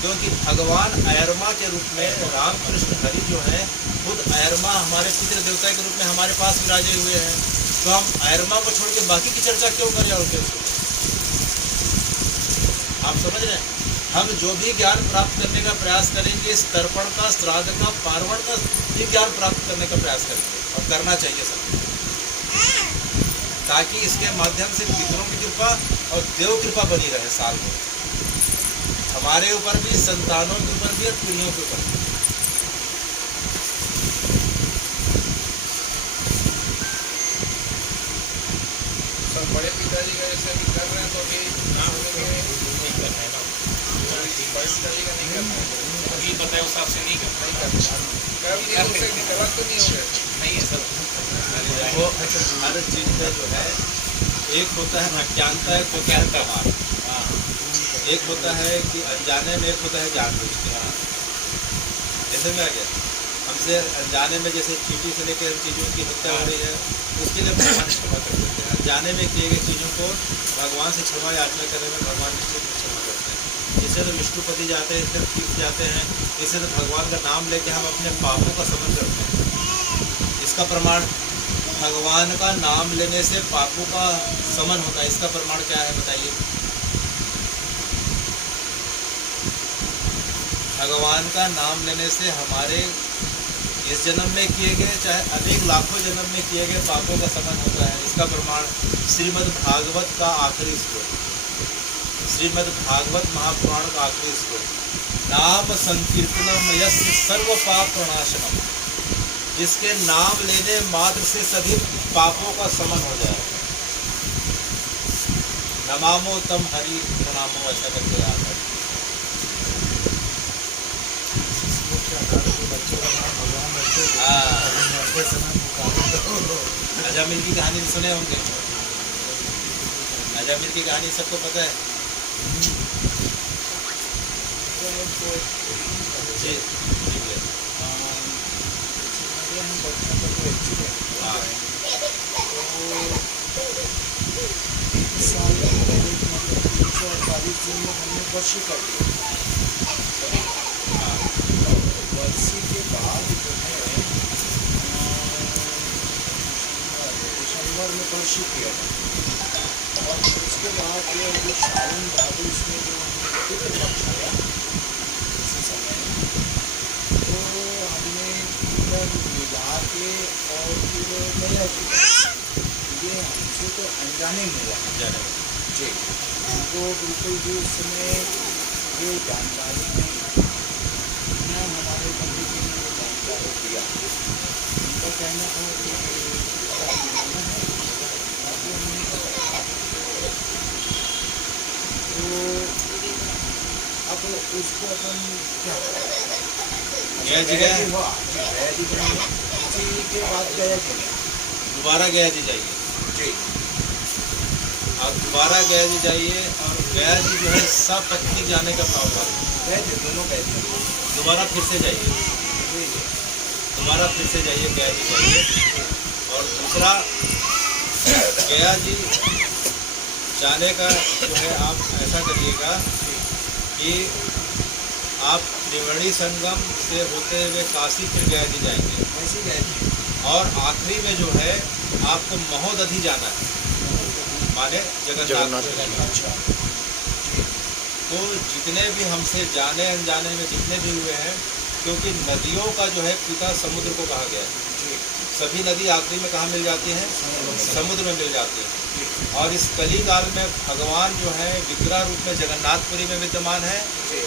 क्योंकि भगवान अयरमा के रूप में, रामकृष्ण हरि जो है खुद अयरमा हमारे पितृ देवता के रूप में हमारे पास विराजे हुए हैं। तो हम अयरमा को छोड़ के बाकी की चर्चा क्यों करें? और क्यों? आप समझ रहे हैं? हम जो भी ज्ञान प्राप्त करने का प्रयास करेंगे, इस तर्पण का, श्राद्ध का, पार्वण का ये ज्ञान प्राप्त करने का प्रयास करेंगे, और करना चाहिए सब, ताकि इसके माध्यम से पितरों की कृपा और देव कृपा बनी रहे साल में, हमारे ऊपर भी, संतानों के ऊपर भी और पीढ़ियों के ऊपर भी। सर बड़े पिताजी का जैसे अभी कर रहे हैं तो अभी नाम लेके नहीं करना है ना, बड़े पिताजी का नहीं करना है, अभी बताए उस हिसाब से नहीं करना नहीं करना है। कब ये उससे गलत तो नहीं हो रहे? नहीं है सर। देखो, हर चीज में जो है एक होता है अज्ञानता, एक होता है प्रमाण। एक होता है कि अनजाने में, एक होता है जानबूझ के। जैसे में आ गया, हमसे अनजाने में जैसे चीटी से लेकर चीज़ों की हत्या हो रही है, उसके लिए भगवान क्षमा कर देते हैं। अनजाने में किए गए चीज़ों को भगवान से क्षमा याचना करने में भगवान निश्चित क्षमा करते हैं। इससे तो विष्णुपति जाते हैं, इससे तीर्थ जाते हैं, इससे तो भगवान का नाम लेके हम अपने पापों का समन करते हैं। इसका प्रमाण भगवान का नाम लेने से पापों का समन होता है। इसका प्रमाण क्या है बताइए? भगवान का नाम लेने से हमारे इस जन्म में किए गए चाहे अनेक लाखों जन्म में किए गए पापों का समन होता है। इसका प्रमाण श्रीमद् भागवत का आखिरी श्लोक, श्रीमद् भागवत महापुराण का आखिरी श्लोक, नाम संकीर्तनम यस्य सर्व पाप प्रणाशनम, जिसके नाम लेने मात्र से सभी पापों का समन हो जाए। नमामो तम हरि प्रणामो, ऐसा करके याद है। अजामिल की कहानी सुने होंगे। अजामिल की कहानी सबको पता है जी। हाँ। हमने वर्षी कर दिया। वर्षी के बाद जो है दिसंबर में वर्षी किया था, और उसके बाद जो सावन भादो इसमें जो पितृ पक्ष आया उसी समय, तो हमने विवाह के और फिर नया ये हमसे तो अनजाने मिला जी, हमको बिल्कुल भी उस समय ये जानकारी नहीं, ना हमारे पंडित जी ने जानकारी दिया। उनका कहना था कि तो अब उसको अपन क्या गया जी गया हुआ जी, गया जी उसी के बाद गया जी दोबारा गया जी जाइए जी, आप दोबारा गया जी जाइए। और गया जी जो है सब पत्नी जाने का प्रावधान, गए थे दोनों गए थे, दोबारा फिर से जाइए, दोबारा फिर से जाइए, गया जी जाइए। और दूसरा गया जी जाने का जो है आप ऐसा करिएगा कि आप त्रिवेणी संगम से होते हुए काशी फिर गया जी जाएंगे, ऐसे गए थे। और आखिरी में जो है आपको महोदधि जाना है, माने जगन्नाथ। अच्छा, तो जितने भी हमसे जाने अनजाने में जितने भी हुए हैं, क्योंकि नदियों का जो है पिता समुद्र को कहा गया है, सभी नदी आखिरी में कहाँ मिल जाती हैं? समुद्र में मिल जाती हैं। और इस कली काल में भगवान जो है विग्रह रूप में जगन्नाथपुरी में विद्यमान है,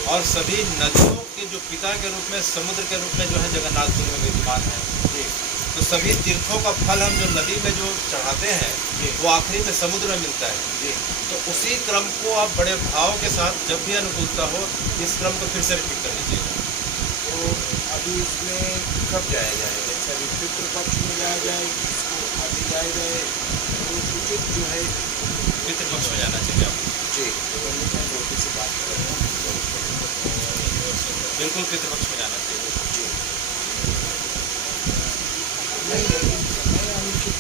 और सभी नदियों के जो पिता के रूप में समुद्र के रूप में जो है जगन्नाथपुरी में विद्यमान है। तो सभी तीर्थों का फल हम जो नदी में जो चढ़ाते हैं वो आखिरी में समुद्र में मिलता है। तो उसी क्रम को आप बड़े भाव के साथ जब भी अनुकूलता हो इस क्रम को फिर से रिपीट कर लीजिएगा। तो अभी इसमें कब जाया जाएगा? जैसे अभी पितृ पक्ष में जाया जाए, इसको आगे जाया जाए, तो उचित जो है पितृपक्ष में जाना चाहिए आपको जी। तो मैं रोटी से बात कर रहा हूँ, बिल्कुल पितृपक्ष में जाना चाहिए जी। नहीं लेकिन समय अनुचित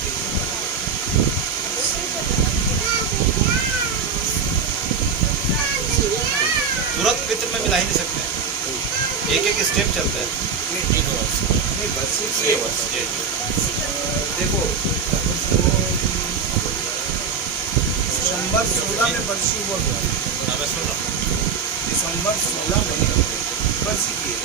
तुरंत पितृ में मिला ही नहीं सकते हैं, एक एक स्टेप चलता है। नहीं बस ये देखो, दिसंबर 16 में बरसी हुआ, मैं सुन रहा हूँ। दिसंबर 16 में बरसी किए